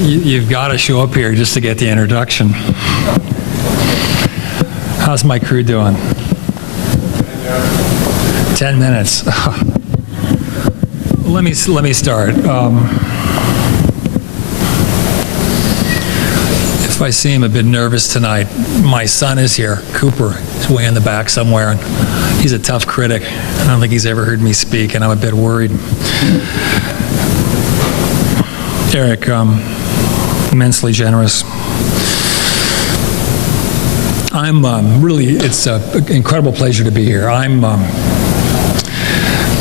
you've got to show up here just to get the introduction. How's my crew doing? 10 minutes. Let me start. If I seem a bit nervous tonight, my son is here, Cooper. He's way in the back somewhere, and he's a tough critic. I don't think he's ever heard me speak, and I'm a bit worried. Eric, immensely generous. It's an incredible pleasure to be here.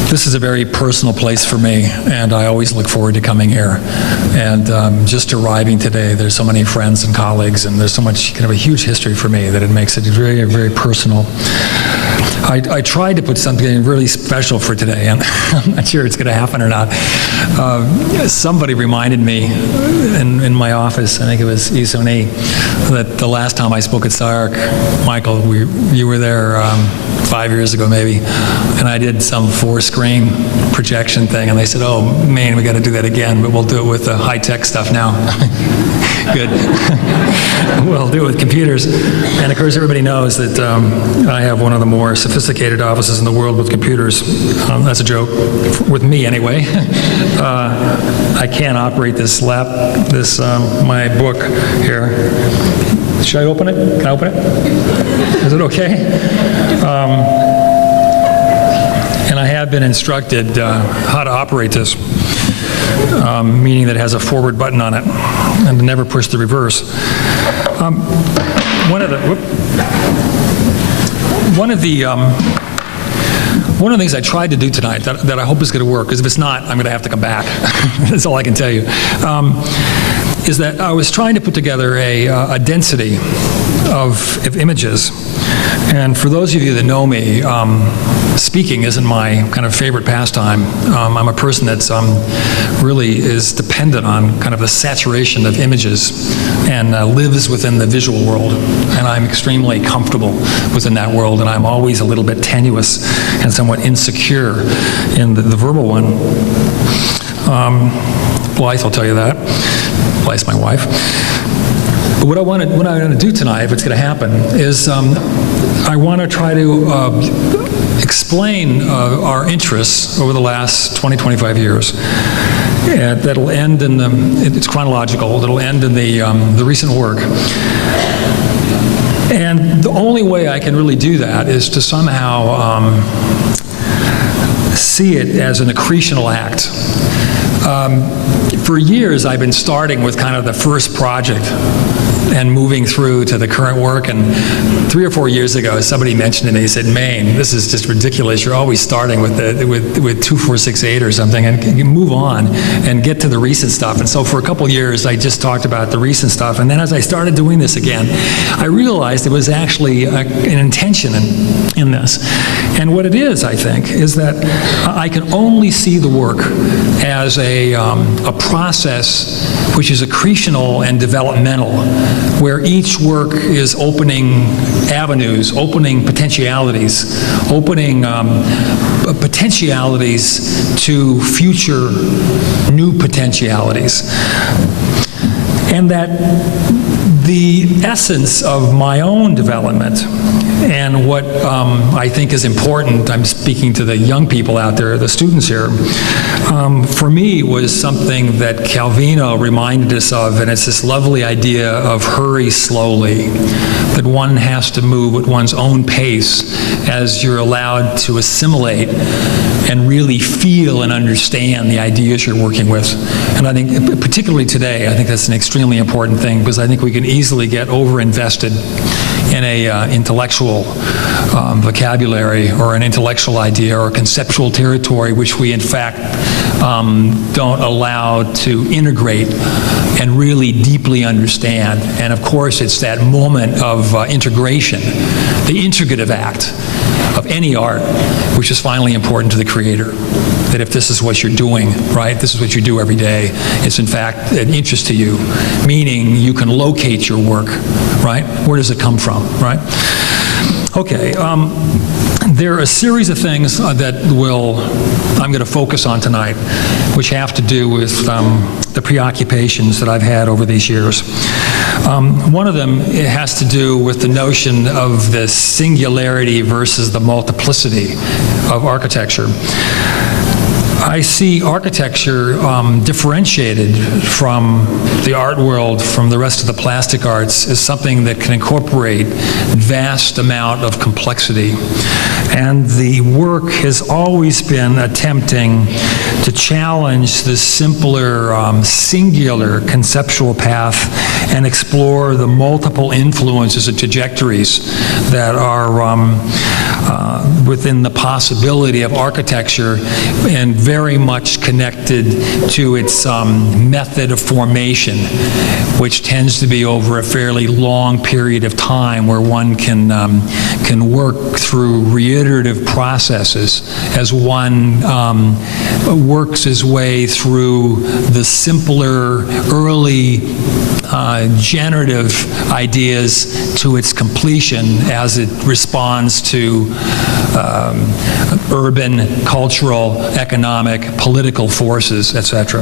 This is a very personal place for me, and I always look forward to coming here. And just arriving today, there's so many friends and colleagues, and there's so much, kind of a huge history for me that it makes it very, very personal. I tried to put something really special for today, and I'm not sure it's going to happen or not. Somebody reminded me in my office, I think it was Isoni, that the last time I spoke at SCI-Arc, Michael, you were there 5 years ago maybe, and I did some 4-screen projection thing, and they said, oh, man, we got to do that again, but we'll do it with the high-tech stuff now. Good. We'll do it with computers. And of course, everybody knows that I have one of the more sophisticated offices in the world with computers. That's a joke, with me anyway. I can't operate this my book here. Should I open it? Can I open it? Is it okay? And I have been instructed how to operate this, meaning that it has a forward button on it, and to never push the reverse. One of the things I tried to do tonight that I hope is going to work, because if it's not, I'm going to have to come back. That's all I can tell you. Is that I was trying to put together a density of images. And for those of you that know me, speaking isn't my kind of favorite pastime. I'm a person that's really is dependent on kind of the saturation of images and lives within the visual world. And I'm extremely comfortable within that world, and I'm always a little bit tenuous and somewhat insecure in the verbal one. Blythe will tell you that. Blythe's my wife. But what I want to do tonight, if it's going to happen, is I want to try to explain our interests over the last 20, 25 years. That'll end in it's chronological, that'll end in the recent work. And the only way I can really do that is to somehow see it as an accretional act. For years, I've been starting with kind of the first project and moving through to the current work. And 3 or 4 years ago, somebody mentioned to me, he said, Mayne, this is just ridiculous. You're always starting with 2468 or something, and you move on and get to the recent stuff. And so for a couple years, I just talked about the recent stuff. And then as I started doing this again, I realized there was actually an intention in this. And what it is, I think, is that I can only see the work as a process which is accretional and developmental, where each work is opening avenues, opening potentialities, opening potentialities to future new potentialities. And that the essence of my own development and what I think is important, I'm speaking to the young people out there, the students here, for me was something that Calvino reminded us of, and it's this lovely idea of hurry slowly, that one has to move at one's own pace as you're allowed to assimilate and really feel and understand the ideas you're working with. And I think, particularly today, I think that's an extremely important thing, because I think we can easily get over-invested in a intellectual vocabulary or an intellectual idea or a conceptual territory which we in fact don't allow to integrate and really deeply understand. And of course it's that moment of integration, the integrative act of any art, which is finally important to the creator. That if this is what you're doing, right, this is what you do every day, it's in fact an interest to you, meaning you can locate your work, right? Where does it come from, right? Okay, there are a series of things that I'm going to focus on tonight, which have to do with the preoccupations that I've had over these years. One of them, it has to do with the notion of the singularity versus the multiplicity of architecture. I see architecture differentiated from the art world, from the rest of the plastic arts, as something that can incorporate vast amount of complexity. And the work has always been attempting to challenge the simpler, singular conceptual path and explore the multiple influences and trajectories that are within the possibility of architecture, and very much connected to its method of formation, which tends to be over a fairly long period of time, where one can work through reiterative processes as one works his way through the simpler, early generative ideas to its completion as it responds to urban, cultural, economic, political forces, etc.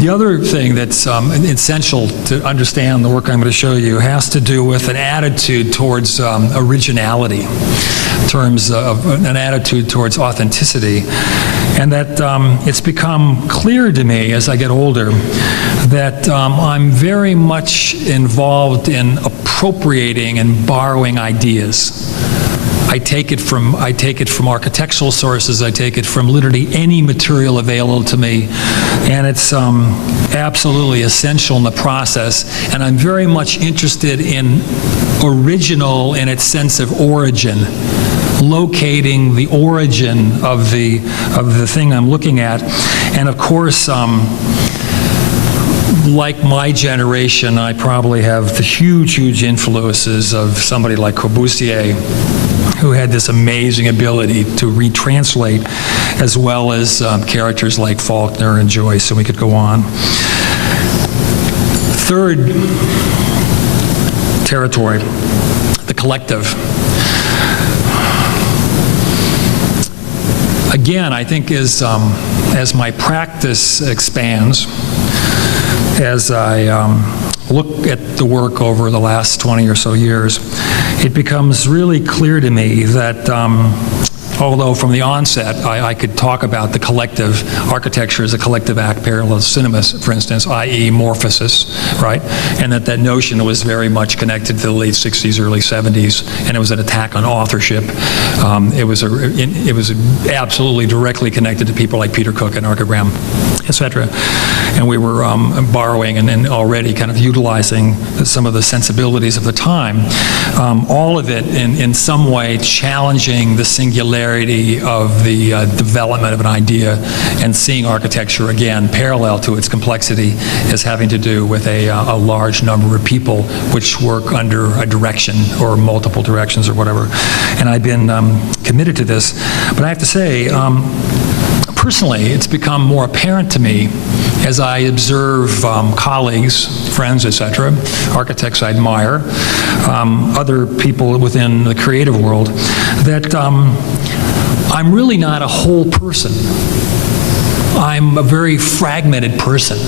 The other thing that's essential to understand the work I'm going to show you has to do with an attitude towards originality, in terms of an attitude towards authenticity. And that it's become clear to me as I get older that I'm very much involved in appropriating and borrowing ideas. I take it from architectural sources. I take it from literally any material available to me, and it's absolutely essential in the process. And I'm very much interested in original in its sense of origin, locating the origin of the thing I'm looking at. And of course, like my generation, I probably have the huge influences of somebody like Corbusier, who had this amazing ability to retranslate, as well as characters like Faulkner and Joyce, and we could go on. Third territory, the collective. Again, I think as my practice expands, as I look at the work over the last 20 or so years, it becomes really clear to me that although from the onset I could talk about the collective, architecture as a collective act parallel to cinema, for instance, i.e. Morphosis, right? And that notion was very much connected to the late 60s, early 70s, and it was an attack on authorship. It was absolutely directly connected to people like Peter Cook and Archigram, etc. And we were borrowing and already kind of utilizing some of the sensibilities of the time. All of it in some way challenging the singularity of the development of an idea, and seeing architecture again parallel to its complexity as having to do with a large number of people which work under a direction or multiple directions or whatever. And I've been committed to this, but I have to say, personally, it's become more apparent to me as I observe colleagues, friends, etc., architects I admire, other people within the creative world, that I'm really not a whole person. I'm a very fragmented person,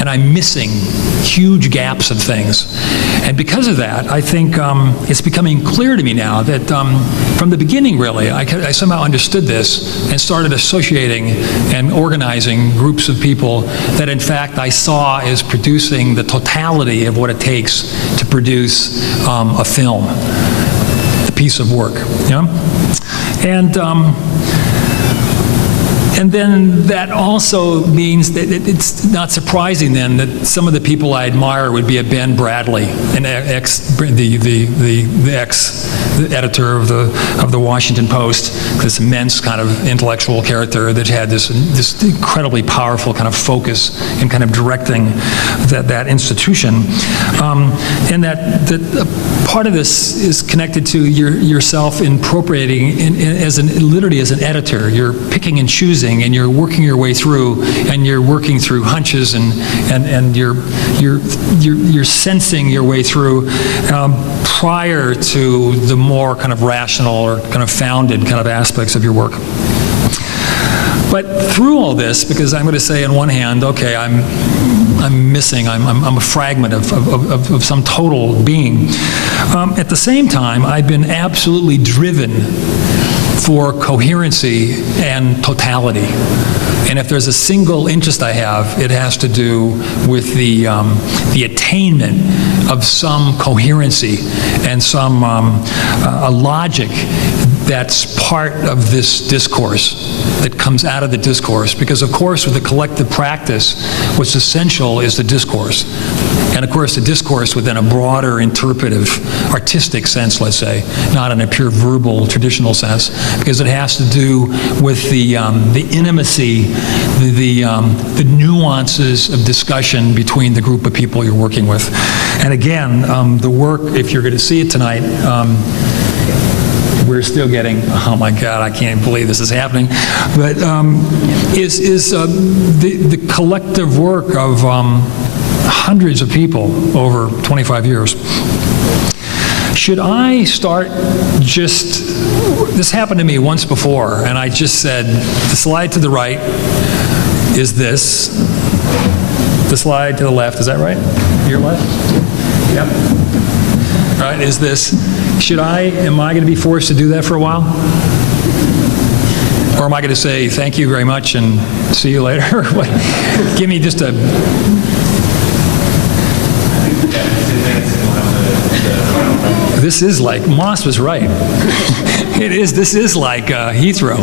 and I'm missing huge gaps of things. And because of that, I think it's becoming clear to me now that from the beginning, really, I somehow understood this and started associating and organizing groups of people that, in fact, I saw as producing the totality of what it takes to produce a film, a piece of work, you know? And then that also means that it's not surprising then that some of the people I admire would be a Ben Bradley, the ex-editor of the Washington Post, this immense kind of intellectual character that had this incredibly powerful kind of focus in kind of directing that institution, and that part of this is connected to yourself appropriating literally as an editor. You're picking and choosing, and you're working your way through, and you're working through hunches, and you're sensing your way through prior to the more kind of rational or kind of founded kind of aspects of your work. But through all this, because I'm going to say on one hand, okay, I'm missing, I'm a fragment of some total being. At the same time, I've been absolutely driven for coherency and totality. And if there's a single interest I have, it has to do with the attainment of some coherency and some a logic that's part of this discourse, that comes out of the discourse. Because of course, with the collective practice, what's essential is the discourse. And of course, the discourse within a broader interpretive, artistic sense, let's say, not in a pure verbal, traditional sense, because it has to do with the intimacy, the nuances of discussion between the group of people you're working with. And again, the work, if you're going to see it tonight, we're still getting, oh my God, I can't believe this is happening, but is the collective work of hundreds of people over 25 years. Should I start just, this happened to me once before, and I just said, the slide to the right is this, the slide to the left, is that right? Your left? Yep. Right, is this, am I going to be forced to do that for a while? Or am I going to say, thank you very much and see you later? Give me just a... This is like, Moss was right. This is like Heathrow.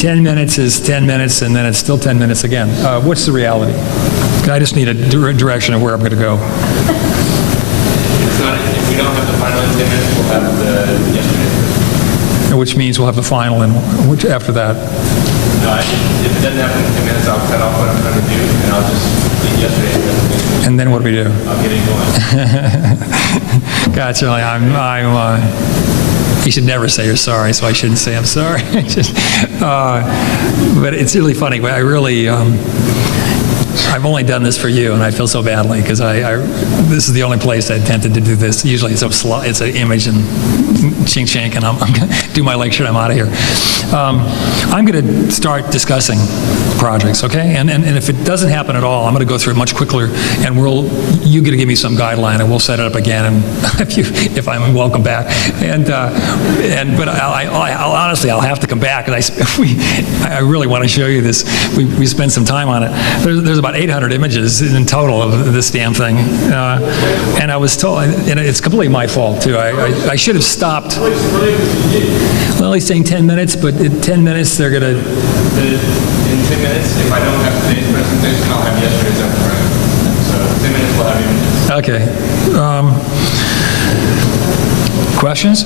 10 minutes is 10 minutes, and then it's still 10 minutes again. What's the reality? I just need a direction of where I'm going to go. If we don't have the final in 10 minutes, we'll have the yesterday. Which means we'll have the final after that. No, if it doesn't happen in 10 minutes, I'll cut off what I'm trying to do, and I'll just leave yesterday's presentation. And then what do we do? I'll get it going. Gotcha. You should never say you're sorry, so I shouldn't say I'm sorry. But it's really funny. I really, I've only done this for you, and I feel so badly because this is the only place I tempted to do this. Usually it's an image and chink, and I'm going to do my lecture and I'm out of here. I'm going to start discussing projects, okay? And if it doesn't happen at all, I'm going to go through it much quicker, and you're going to give me some guideline, and we'll set it up again, and if I'm welcome back. But I'll honestly, I'll have to come back, and I really want to show you this. We spent some time on it. There's about 800 images in total of this damn thing, and I was told, and it's completely my fault too. I should have stopped. Well, he's saying 10 minutes, but in 10 minutes they're going to... In 10 minutes, if I don't have today's presentation, I'll have yesterday's up front. So 10 minutes we'll have images. Okay. Questions?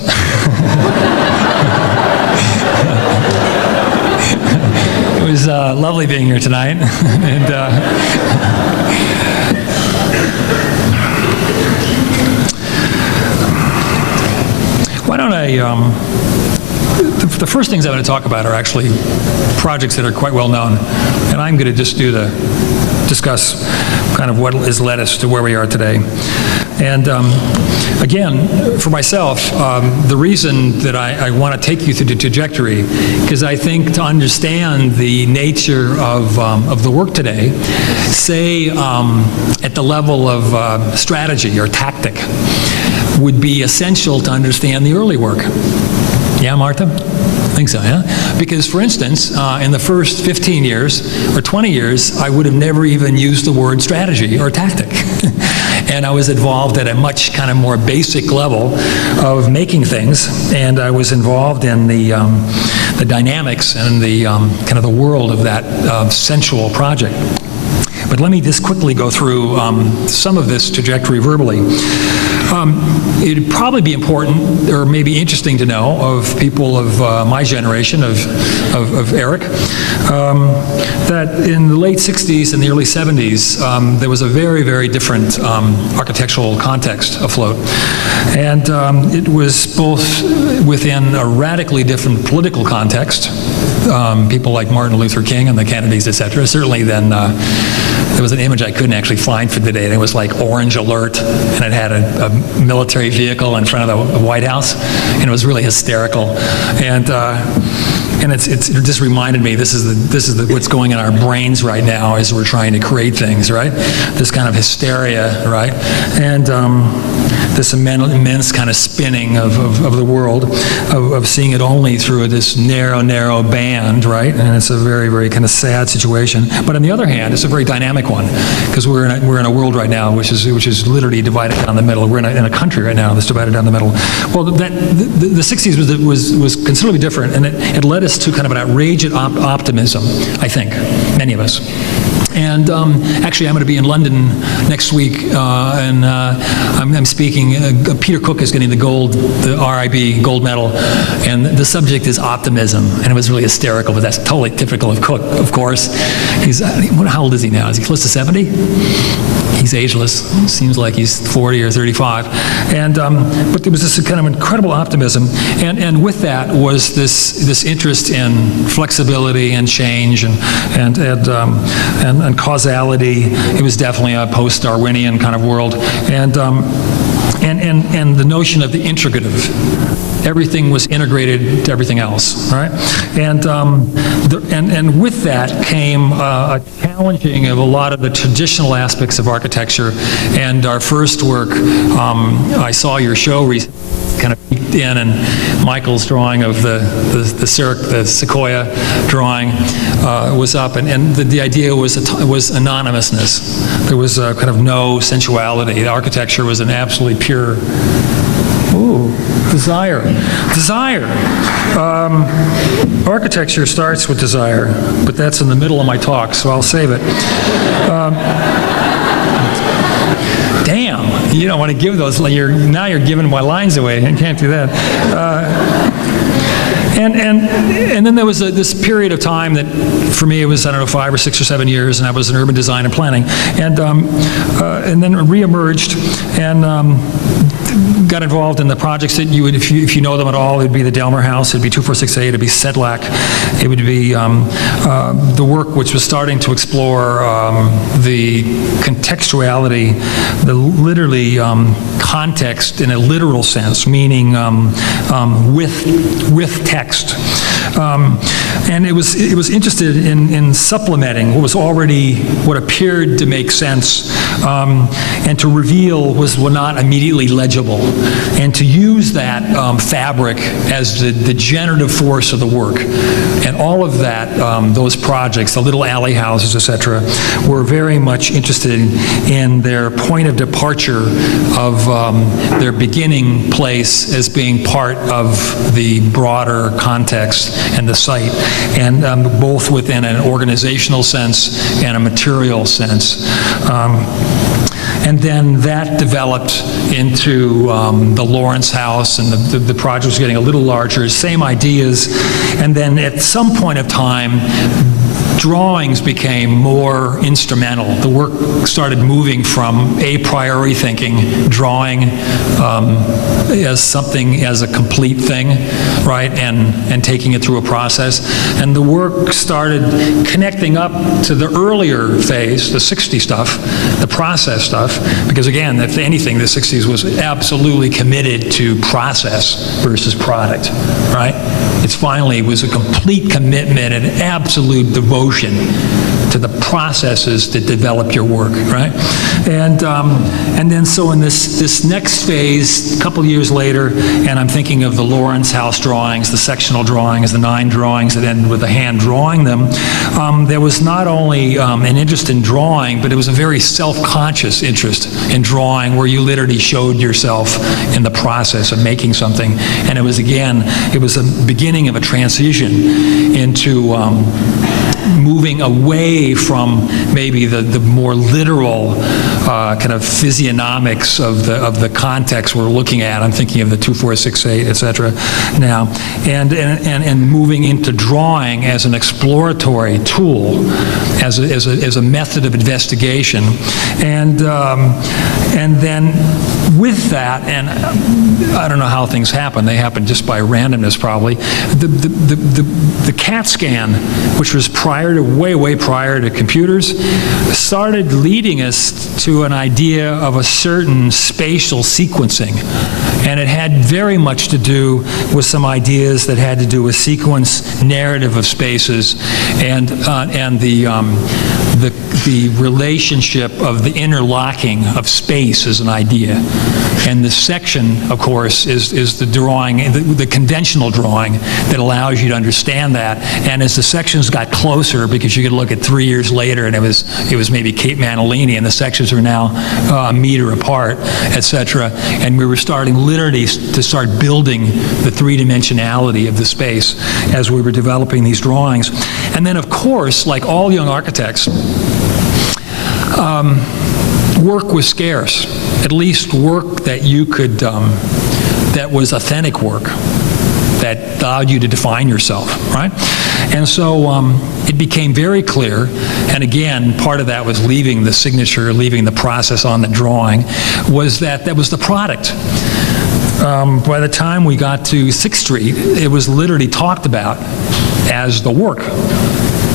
It was lovely being here tonight. And why don't I... The first things I'm going to talk about are actually projects that are quite well known, and I'm going to just discuss kind of what has led us to where we are today. And again, for myself, the reason that I want to take you through the trajectory, because I think to understand the nature of the work today, say at the level of strategy or tactic, would be essential to understand the early work. Yeah, Martha? I think so, yeah? Because, for instance, in the first 15 years or 20 years, I would have never even used the word strategy or tactic. And I was involved at a much kind of more basic level of making things, and I was involved in the dynamics and the kind of the world of that sensual project. But let me just quickly go through some of this trajectory verbally. It'd probably be important, or maybe interesting to know, of people of my generation, of Eric, that in the late 60s and the early 70s, there was a very, very different architectural context afloat. And it was both within a radically different political context, people like Martin Luther King and the Kennedys, et cetera, certainly than there was an image I couldn't actually find for today, and it was like orange alert, and it had a military vehicle in front of the White House, and it was really hysterical. And it just reminded me, this is what's going in our brains right now as we're trying to create things, right? This kind of hysteria, right? And this immense kind of spinning of the world, of seeing it only through this narrow band, right? And it's a very, very kind of sad situation. But on the other hand, it's a very dynamic one, because we're in a world right now which is literally divided down the middle. We're in a country right now that's divided down the middle. Well, the 60s was considerably different, and it led us to kind of an outrageous optimism, I think, many of us. And actually, I'm going to be in London next week, and I'm speaking. Peter Cook is getting the RIB gold medal, and the subject is optimism. And it was really hysterical, but that's totally typical of Cook, of course. How old is he now? Is he close to 70? He's ageless. Seems like he's 40 or 35. But there was this kind of incredible optimism, and with that was this interest in flexibility and change and causality. It was definitely a post-Darwinian kind of world, and the notion of the integrative. Everything was integrated to everything else, right? And with that came a challenging of a lot of the traditional aspects of architecture. And our first work, I saw your show recently, kind of peeked in, and Michael's drawing of the sequoia drawing was up, and the idea was anonymousness. There was kind of no sensuality. The architecture was an absolutely pure. Desire. Architecture starts with desire, but that's in the middle of my talk, so I'll save it. Damn, you don't want to give those. Now you're giving my lines away. I can't do that. And then there was this period of time that, for me, it was, 5 or 6 or 7 years, and I was in urban design and planning, and then reemerged and got involved in the projects that you would, if you know them at all, it would be the Delmer House, it would be 2468, it would be Sedlak, it would be the work which was starting to explore the contextuality, the literally context in a literal sense, meaning with text. And it was interested in supplementing what appeared to make sense, and to reveal was not immediately legible, and to use that fabric as the generative force of the work. And all of that, those projects, the little alley houses, etc., were very much interested in their point of departure of their beginning place as being part of the broader context and the site, and both within an organizational sense and a material sense. And then that developed into the Lawrence House, and the project was getting a little larger, same ideas. And then at some point of time, drawings became more instrumental. The work started moving from a priori thinking, drawing as a complete thing, right, and taking it through a process. And the work started connecting up to the earlier phase, the 60 stuff, the process stuff, because again, if anything, the 60s was absolutely committed to process versus product, right? It was a complete commitment and absolute devotion to the processes that develop your work, right? And then so in this next phase, a couple years later, and I'm thinking of the Lawrence House drawings, the sectional drawings, the 9 drawings that ended with the hand drawing them, there was not only an interest in drawing, but it was a very self-conscious interest in drawing, where you literally showed yourself in the process of making something. And it was a beginning of a transition into moving away from maybe the more literal kind of physiognomics of the context we're looking at. I'm thinking of the 2468, et cetera, now, and moving into drawing as an exploratory tool, as a method of investigation, and then with that, and I don't know how things happen. They happen just by randomness, probably. The CAT scan, which was way prior to computers, started leading us to an idea of a certain spatial sequencing. And it had very much to do with some ideas that had to do with sequence narrative of spaces and the relationship of the interlocking of space as an idea. And the section, of course, is the drawing, the conventional drawing that allows you to understand that. And as the sections got closer, because you could look at 3 years later and it was maybe Cape Manalini, and the sections are now a meter apart, etc. And we were starting literally to start building the three-dimensionality of the space as we were developing these drawings. And then, of course, like all young architects, work was scarce, at least work that you could, that was authentic work, that allowed you to define yourself, right? And so it became very clear, and again, part of that was leaving the signature, leaving the process on the drawing, was that was the product. By the time we got to 6th Street, it was literally talked about as the work,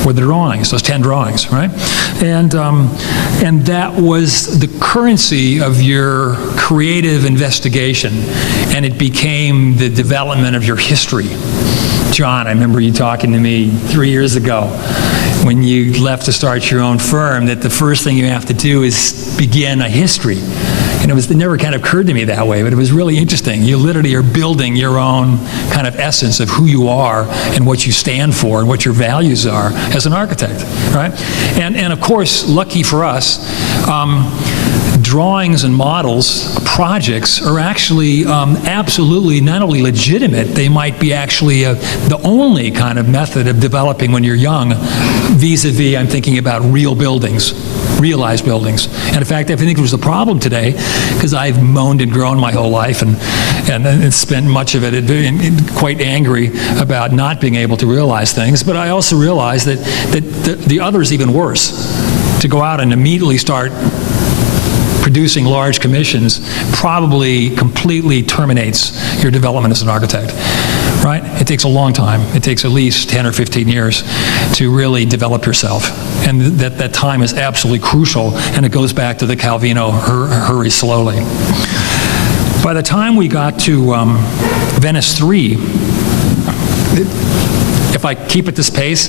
or the drawings, those 10 drawings, right? And that was the currency of your creative investigation, and it became the development of your history. John, I remember you talking to me 3 years ago when you left to start your own firm, that the first thing you have to do is begin a history. And it never kind of occurred to me that way, but it was really interesting. You literally are building your own kind of essence of who you are and what you stand for and what your values are as an architect, right? And of course, lucky for us, drawings and models, projects, are actually absolutely not only legitimate, they might be actually the only kind of method of developing when you're young, vis-a-vis, I'm thinking about real buildings, realized buildings. And in fact, I think it was the problem today, because I've moaned and groaned my whole life and spent much of it being quite angry about not being able to realize things. But I also realized that the other is even worse. To go out and immediately start producing large commissions probably completely terminates your development as an architect, right? It takes a long time. It takes at least 10 or 15 years to really develop yourself. And that time is absolutely crucial, and it goes back to the Calvino hurry slowly. By the time we got to Venice 3, if I keep at this pace,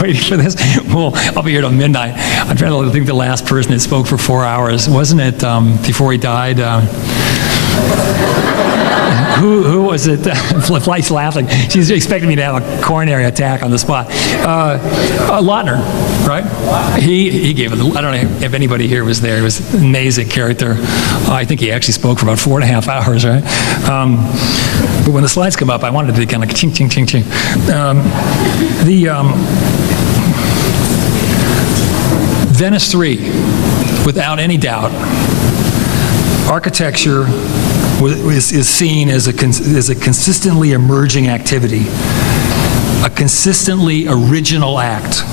waiting for this, well, I'll be here till midnight. I'm trying to think the last person that spoke for 4 hours. Wasn't it before he died? Who was it? Flight's laughing. She's expecting me to have a coronary attack on the spot. Lautner, right? He gave it. I don't know if anybody here was there. He was an amazing character. I think he actually spoke for about 4.5 hours, right? But when the slides come up, I wanted to kind of ching, ching, ching, ching. Venice 3, without any doubt, architecture is seen as a consistently emerging activity, a consistently original act,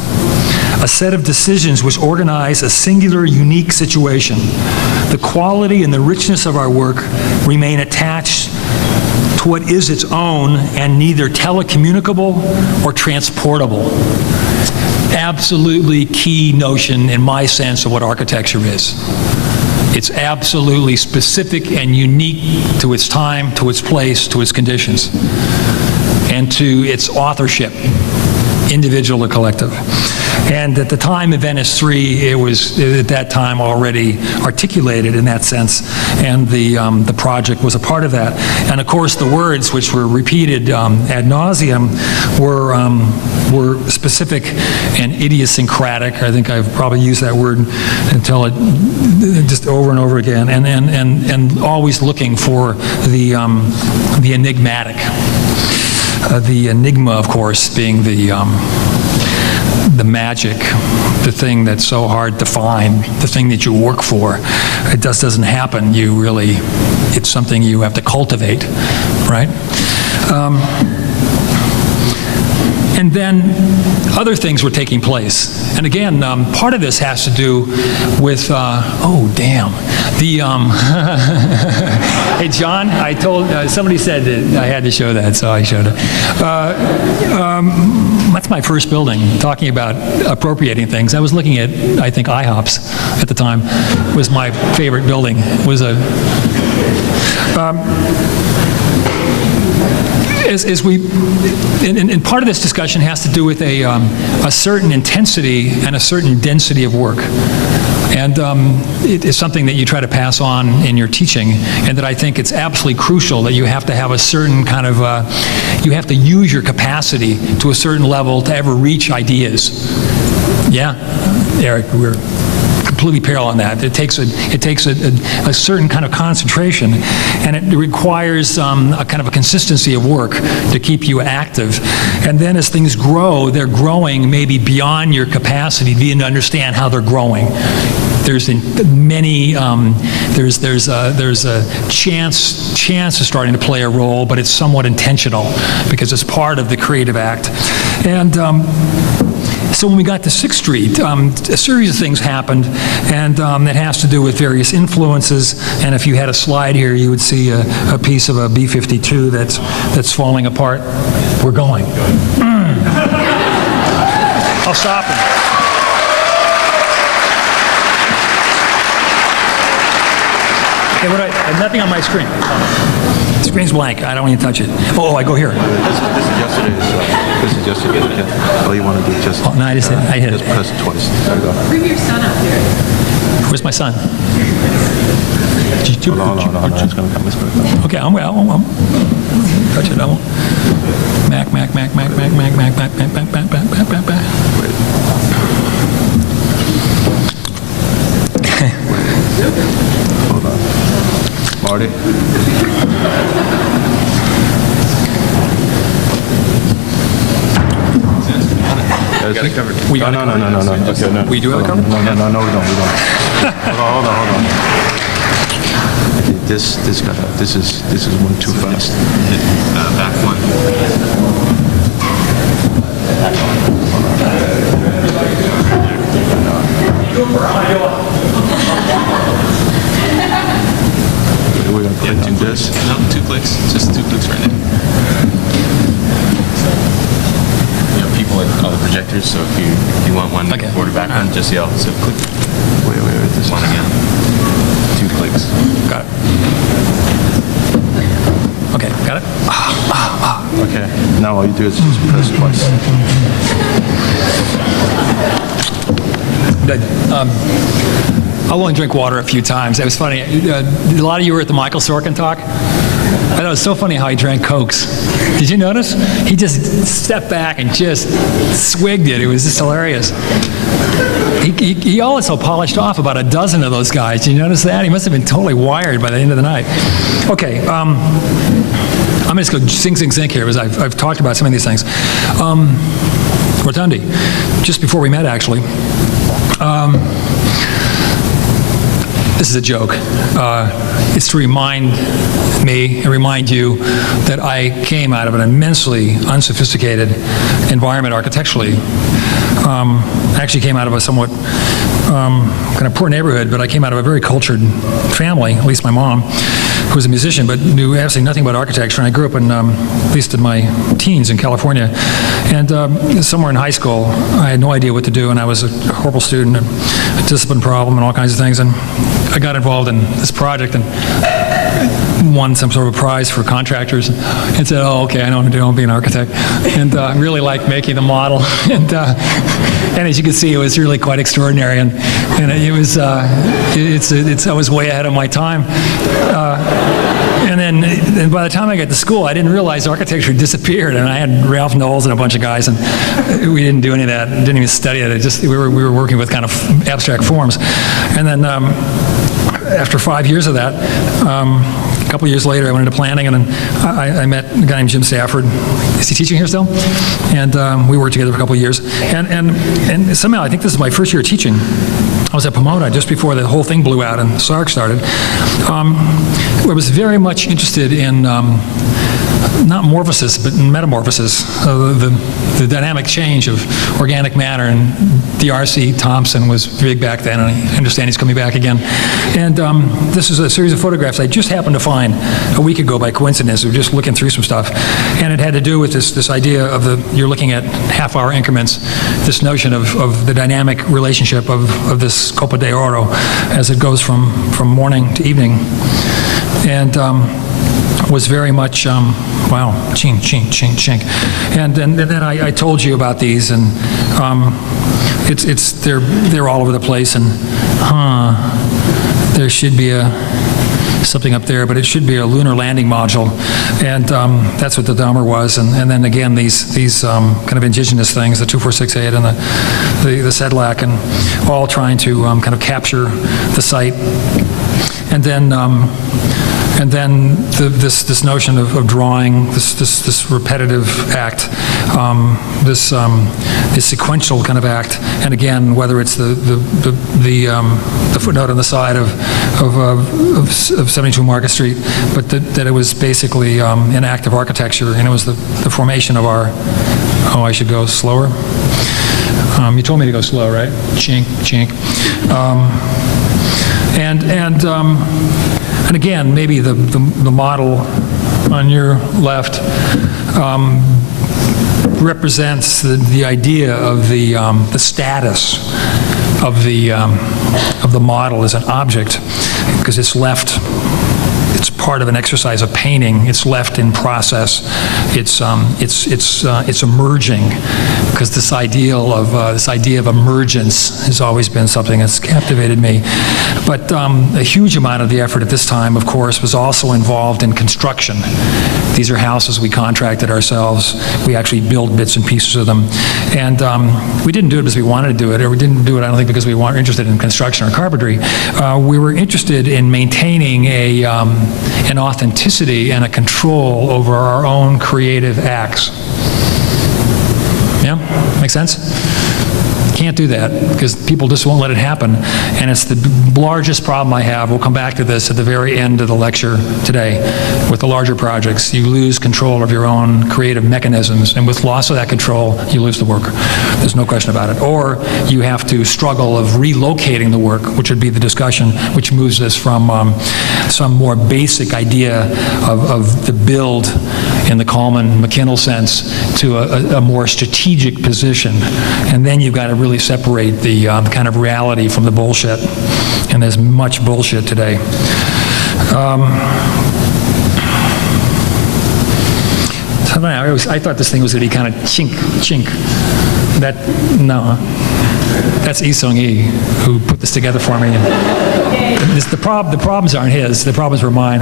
a set of decisions which organize a singular, unique situation. The quality and the richness of our work remain attached to what is its own and neither telecommunicable or transportable. Absolutely key notion in my sense of what architecture is. It's absolutely specific and unique to its time, to its place, to its conditions, and to its authorship, individual or collective. And at the time of Venice 3, it was at that time already articulated in that sense, and the project was a part of that. And of course, the words, which were repeated ad nauseum, were specific and idiosyncratic. I think I've probably used that word until it just over and over again, and always looking for the enigmatic. The enigma, of course, being the magic, the thing that's so hard to find, the thing that you work for. It just doesn't happen. It's something you have to cultivate, right? And then other things were taking place. And again, part of this has to do with, oh, damn. Hey, John, I told, somebody said that I had to show that, so I showed it. That's my first building, talking about appropriating things. I was looking at, I think, IHOPs at the time, was my favorite building. Was a... And part of this discussion has to do with a certain intensity and a certain density of work. And it is something that you try to pass on in your teaching, and that I think it's absolutely crucial that you have to have a certain kind of, you have to use your capacity to a certain level to ever reach ideas. Yeah, Eric, we're completely parallel on that. It takes a certain kind of concentration, and it requires a kind of a consistency of work to keep you active. And then as things grow, they're growing maybe beyond your capacity to even understand how they're growing. There's many, there's a chance of starting to play a role, but it's somewhat intentional because it's part of the creative act. And so when we got to 6th Street, a series of things happened, and it has to do with various influences. And if you had a slide here, you would see a piece of a B-52 that's falling apart. We're going. I'll stop him. Okay, I have nothing on my screen. The screen's blank. I don't want you to touch it. Oh, I go here. This is yesterday's. This is yesterday's. Oh, you want to do just? Oh, no, I just hit it. Just press it twice. There we go. Bring your son up here. Where's my son? Hold on. It's going to come this way. Okay, I'm touch it. I won't. Mac. Hold on. Marty? Got it covered. No. Okay, no. We do have it covered? No, we don't. Hold on. Okay, this is one too fast. Back one. We're going to click on this. No, 2 clicks. Just 2 clicks right now. You know, people at all the projectors, so if you want one border background, just yell. So click. Wait. This One again. 2 clicks. Got it. Okay, got it? Okay. Now all you do is just press twice. I'll only drink water a few times. It was funny. A lot of you were at the Michael Sorkin talk. I thought it was so funny how he drank Cokes. Did you notice? He just stepped back and just swigged it. It was just hilarious. He also polished off about a dozen of those guys. Did you notice that? He must have been totally wired by the end of the night. Okay, I'm going to just go sink here, because I've talked about some of these things. Rotundi, just before we met, actually. This is a joke. It's to remind me and remind you that I came out of an immensely unsophisticated environment architecturally. I actually came out of a somewhat kind of poor neighborhood, but I came out of a very cultured family, at least my mom, who was a musician but knew absolutely nothing about architecture. And I grew up in, at least in my teens, in California. And somewhere in high school, I had no idea what to do, and I was a horrible student, a discipline problem, and all kinds of things. And I got involved in this project and won some sort of a prize for contractors, and said, "Oh, okay, I know what to do. I'll be an architect." And I really liked making the model. And as you can see, it was really quite extraordinary. And it was, I was way ahead of my time. And by the time I got to school, I didn't realize architecture disappeared, and I had Ralph Knowles and a bunch of guys, and we didn't do any of that, didn't even study it. We were working with kind of abstract forms. And then after 5 years of that, a couple of years later, I went into planning, and then I met a guy named Jim Stafford. Is he teaching here still? And we worked together for a couple of years. And somehow, I think this is my first year teaching. I was at Pomona just before the whole thing blew out and SCI-Arc started. I was very much interested in not morphosis, but metamorphosis, the dynamic change of organic matter. And D.R.C. Thompson was big back then, and I understand he's coming back again. And this is a series of photographs I just happened to find a week ago by coincidence. We were just looking through some stuff, and it had to do with this idea of you're looking at half-hour increments, this notion of the dynamic relationship of this Copa de Oro as it goes from morning to evening. And was very much, wow, chink, chink, chink, chink. And then I told you about these, and they're all over the place, and there should be something up there, but it should be a lunar landing module, and that's what the Dahmer was. And then again, these kind of indigenous things, the 2468 and the SEDLAC, and all trying to kind of capture the site. And then this notion of drawing, this repetitive act, this sequential kind of act, and again, whether it's the footnote on the side of 72 Market Street, but that it was basically an act of architecture, and it was the formation of our. Oh, I should go slower. You told me to go slow, right? Chink, chink. And again, maybe the model on your left represents the idea of the status of the model as an object, because it's left. It's part of an exercise of painting. It's left in process. It's emerging, because this idea of emergence has always been something that's captivated me. But a huge amount of the effort at this time, of course, was also involved in construction. These are houses we contracted ourselves. We actually build bits and pieces of them, and we didn't do it because we wanted to do it, or we didn't do it, I don't think, because we weren't interested in construction or carpentry. We were interested in maintaining an authenticity and a control over our own creative acts. Yeah? Make sense? Can't do that because people just won't let it happen, and it's the largest problem I have. We'll come back to this at the very end of the lecture today. With the larger projects, you lose control of your own creative mechanisms, and with loss of that control, you lose the work. There's no question about it. Or you have to struggle of relocating the work, which would be the discussion, which moves us from some more basic idea of the build in the Coleman McKinnell sense to a more strategic position. And then you've got to really separate the kind of reality from the bullshit. And there's much bullshit today. I thought this thing was going to be kind of chink, chink. No. That's Yi Sung-Yi, who put this together for me. The problems aren't his. The problems were mine.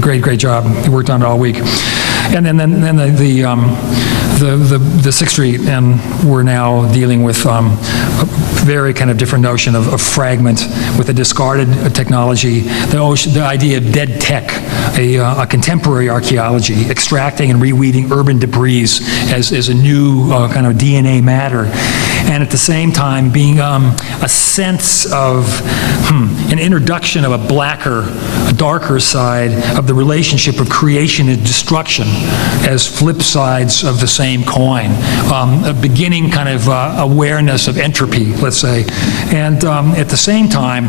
Great job. He worked on it all week. And then the 6th Street, and we're now dealing with a very kind of different notion of fragment with a discarded technology, the idea of dead tech, a contemporary archaeology, extracting and reweaving urban debris as a new kind of DNA matter, and at the same time being a sense of an introduction of a darker side of the relationship of creation and destruction as flip sides of the same coin, a beginning kind of awareness of entropy, let's say. And at the same time,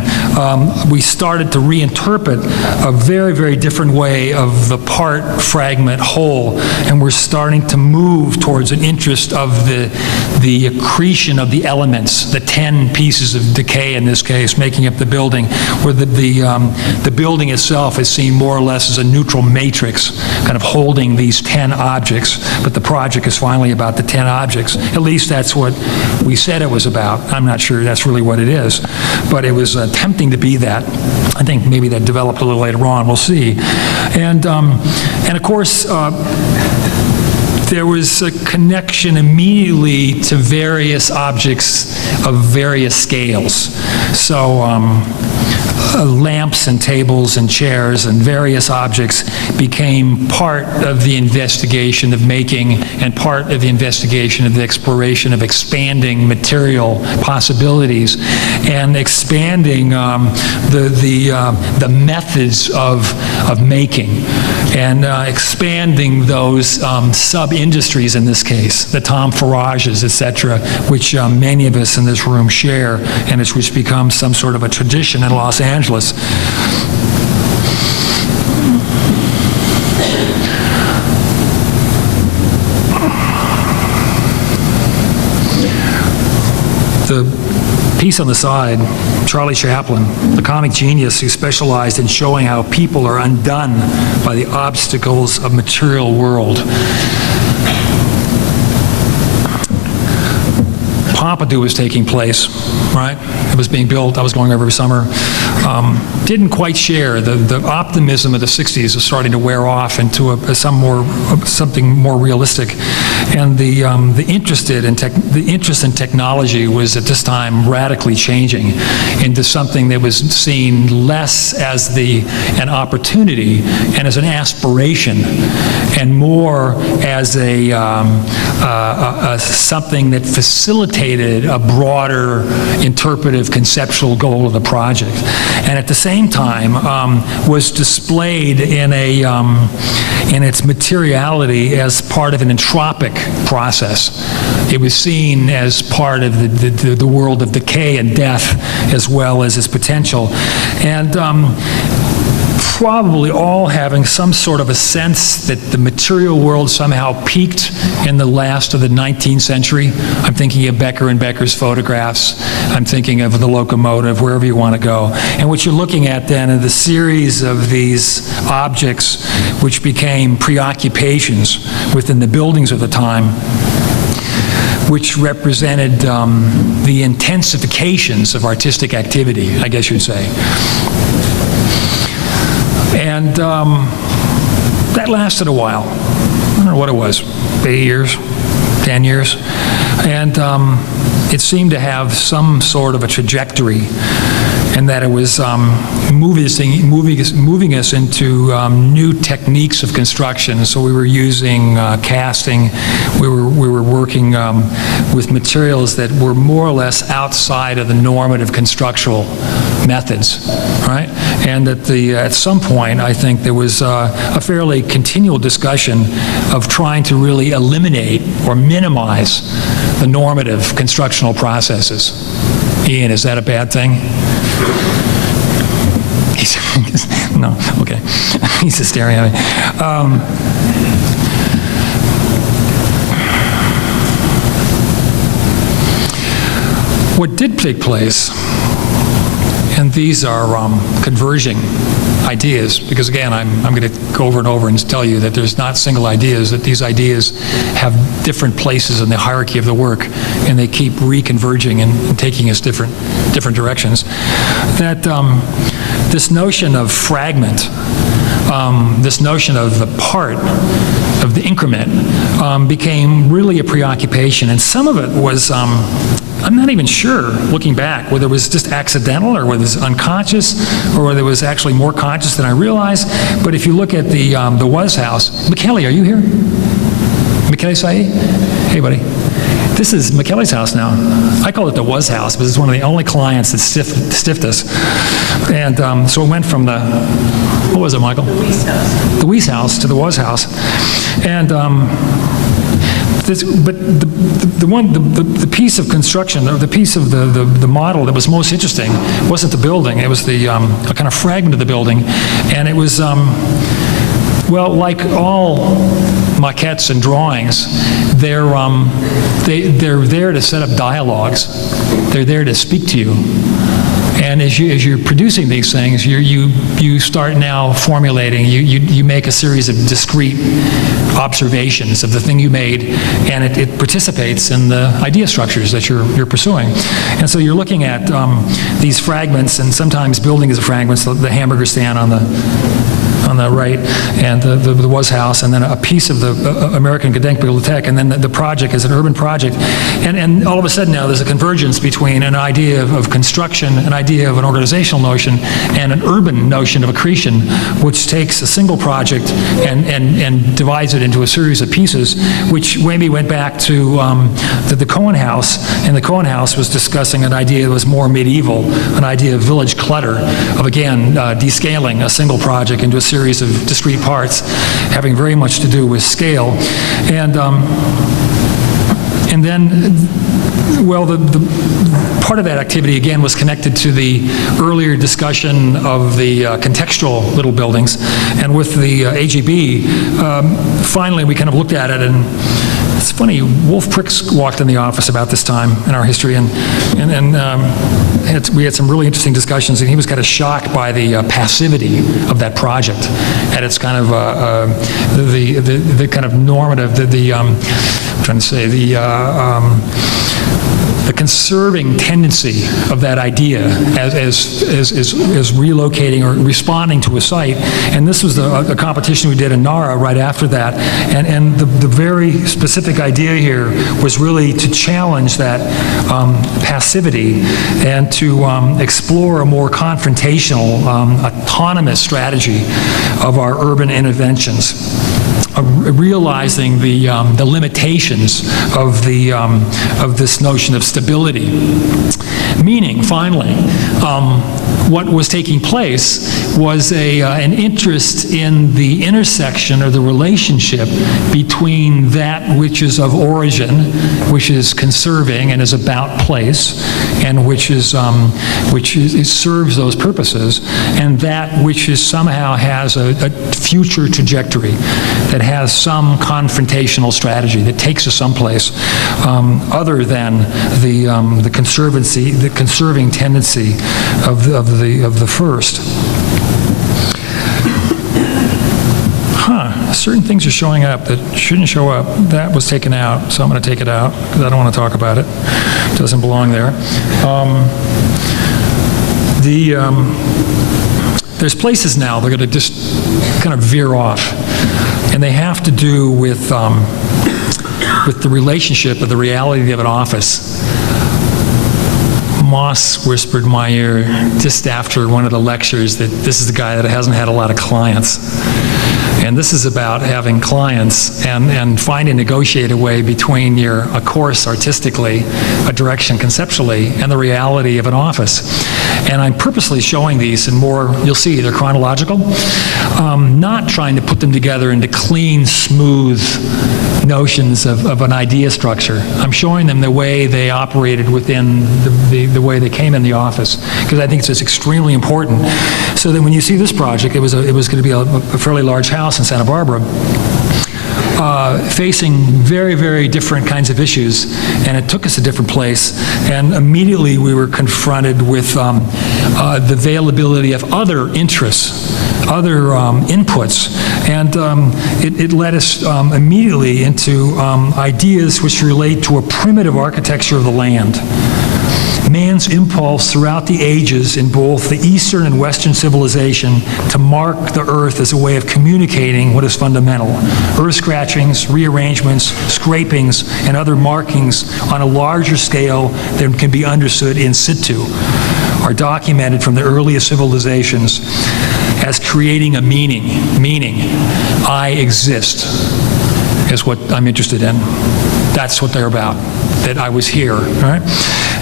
we started to reinterpret a very, very different way of the part, fragment, whole, and we're starting to move towards an interest of the accretion of the elements, the 10 pieces of decay in this case, making up the building, where the building itself is seen more or less as a neutral matrix, kind of holding these 10 objects, but the project is finally about the 10 objects. At least that's what we said it was about. I'm not sure that's really what it is, but it was attempting to be that. I think maybe that developed a little later on, we'll see. And of course, there was a connection immediately to various objects of various scales. So lamps and tables and chairs and various objects became part of the investigation of making and part of the investigation of the exploration of expanding material possibilities and expanding the methods of making and expanding those sub-industries in this case, the Tom Farages, et cetera, which many of us in this room share, and which becomes some sort of a tradition in Los Angeles. The piece on the side, Charlie Chaplin, the comic genius who specialized in showing how people are undone by the obstacles of material world. Pompidou was taking place, right? It was being built. I was going over every summer. Didn't quite share. The optimism of the 60s was starting to wear off into something more realistic. And the interest in technology was at this time radically changing into something that was seen less as an opportunity and as an aspiration, and more as something that facilitated a broader interpretive conceptual goal of the project. And at the same time was displayed in its materiality as part of an entropic process. It was seen as part of the world of decay and death, as well as its potential. And probably all having some sort of a sense that the material world somehow peaked in the last of the 19th century. I'm thinking of Becker and Becker's photographs. I'm thinking of the locomotive, wherever you want to go. And what you're looking at then are the series of these objects which became preoccupations within the buildings of the time, which represented the intensifications of artistic activity, I guess you'd say. And that lasted a while. I don't know what it was, 8 years, 10 years. And it seemed to have some sort of a trajectory, and that it was moving us into new techniques of construction. So we were using casting. We were working with materials that were more or less outside of the normative constructural methods, right? And at some point, I think there was a fairly continual discussion of trying to really eliminate or minimize the normative constructional processes. Ian, is that a bad thing? No, okay. He's just staring at me. What did take place, and these are converging ideas, because again, I'm going to go over and over and tell you that there's not single ideas, that these ideas have different places in the hierarchy of the work, and they keep reconverging and taking us different directions. That this notion of fragment, this notion of the part, of the increment, became really a preoccupation, and some of it was I'm not even sure, looking back, whether it was just accidental or whether it was unconscious or whether it was actually more conscious than I realized. But if you look at the Was House, McKelly, are you here? McKelly Saeed? Hey, buddy. This is McKelly's house now. I call it the Was House, but it's one of the only clients that stiffed us. And so it went from the, what was it, Michael? The Weiss House. The Weiss House to the Was House. And but the piece of construction, the piece of the model that was most interesting wasn't the building. It was a kind of fragment of the building, and it was well, like all maquettes and drawings, they're there to set up dialogues. They're there to speak to you. And as you're producing these things, you start now formulating. You make a series of discrete observations of the thing you made, and it participates in the idea structures that you're pursuing. And so you're looking at these fragments, and sometimes building is a fragment. So the hamburger stand on the on the right, and the Was House, and then a piece of the American Gedenkbibliothek, and then the project is an urban project. And all of a sudden now there's a convergence between an idea of construction, an idea of an organizational notion, and an urban notion of accretion, which takes a single project and divides it into a series of pieces, which maybe went back to the Cohen House, and the Cohen House was discussing an idea that was more medieval, an idea of village clutter, of again, descaling a single project into a series of discrete parts, having very much to do with scale. And then, well, the part of that activity, again, was connected to the earlier discussion of the contextual little buildings. And with the AGB, finally, we kind of looked at it, and it's funny, Wolf Pricks walked in the office about this time in our history, and we had some really interesting discussions, and he was kind of shocked by the passivity of that project, at its kind of the kind of normative, I'm trying to say, the conserving tendency of that idea as relocating or responding to a site. And this was a competition we did in Nara right after that. And the very specific idea here was really to challenge that passivity and to explore a more confrontational, autonomous strategy of our urban interventions. Realizing the limitations of this notion of stability. Meaning, finally, what was taking place was an interest in the intersection or the relationship between that which is of origin, which is conserving and is about place, and which serves those purposes, and that which is somehow has a future trajectory, that has some confrontational strategy that takes us someplace other than the conserving tendency of the first. Certain things are showing up that shouldn't show up. That was taken out, so I'm going to take it out because I don't want to talk about it. It doesn't belong there. There's places now that are going to just kind of veer off, and they have to do with the relationship of the reality of an office. Moss whispered in my ear just after one of the lectures that this is the guy that hasn't had a lot of clients. And this is about having clients and finding a negotiated way between a course artistically, a direction conceptually, and the reality of an office. And I'm purposely showing these in more, you'll see, they're chronological, not trying to put them together into clean, smooth notions of an idea structure. I'm showing them the way they operated within the way they came in the office, because I think it's just extremely important. So that when you see this project, it was going to be a fairly large house in Santa Barbara, facing very, very different kinds of issues, and it took us a different place, and immediately we were confronted with the availability of other interests, other inputs, and it led us immediately into ideas which relate to a primitive architecture of the land. Man's impulse throughout the ages in both the Eastern and Western civilization to mark the earth as a way of communicating what is fundamental. Earth scratchings, rearrangements, scrapings, and other markings on a larger scale than can be understood in situ are documented from the earliest civilizations as creating a meaning. Meaning, I exist, is what I'm interested in. That's what they're about, that I was here, all right?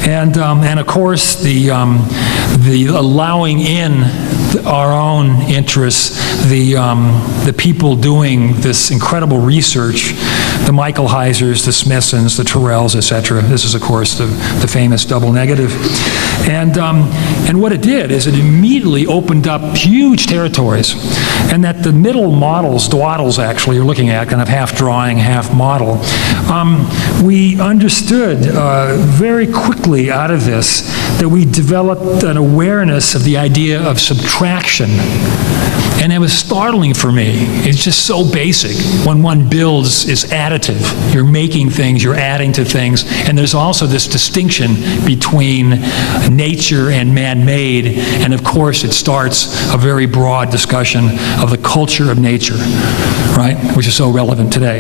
And of course, the allowing in our own interests, the people doing this incredible research, the Michael Heisers, the Smithsons, the Terrells, etc. This is, of course, the famous double negative. And what it did is it immediately opened up huge territories, and that the middle models, dwaddles actually, you're looking at, kind of half drawing, half model, we understood very quickly out of this that we developed an awareness of the idea of subtraction. And it was startling for me. It's just so basic. When one builds, is additive. additive. You're making things, you're adding to things, and there's also this distinction between nature and man-made, and of course it starts a very broad discussion of the culture of nature, right, which is so relevant today.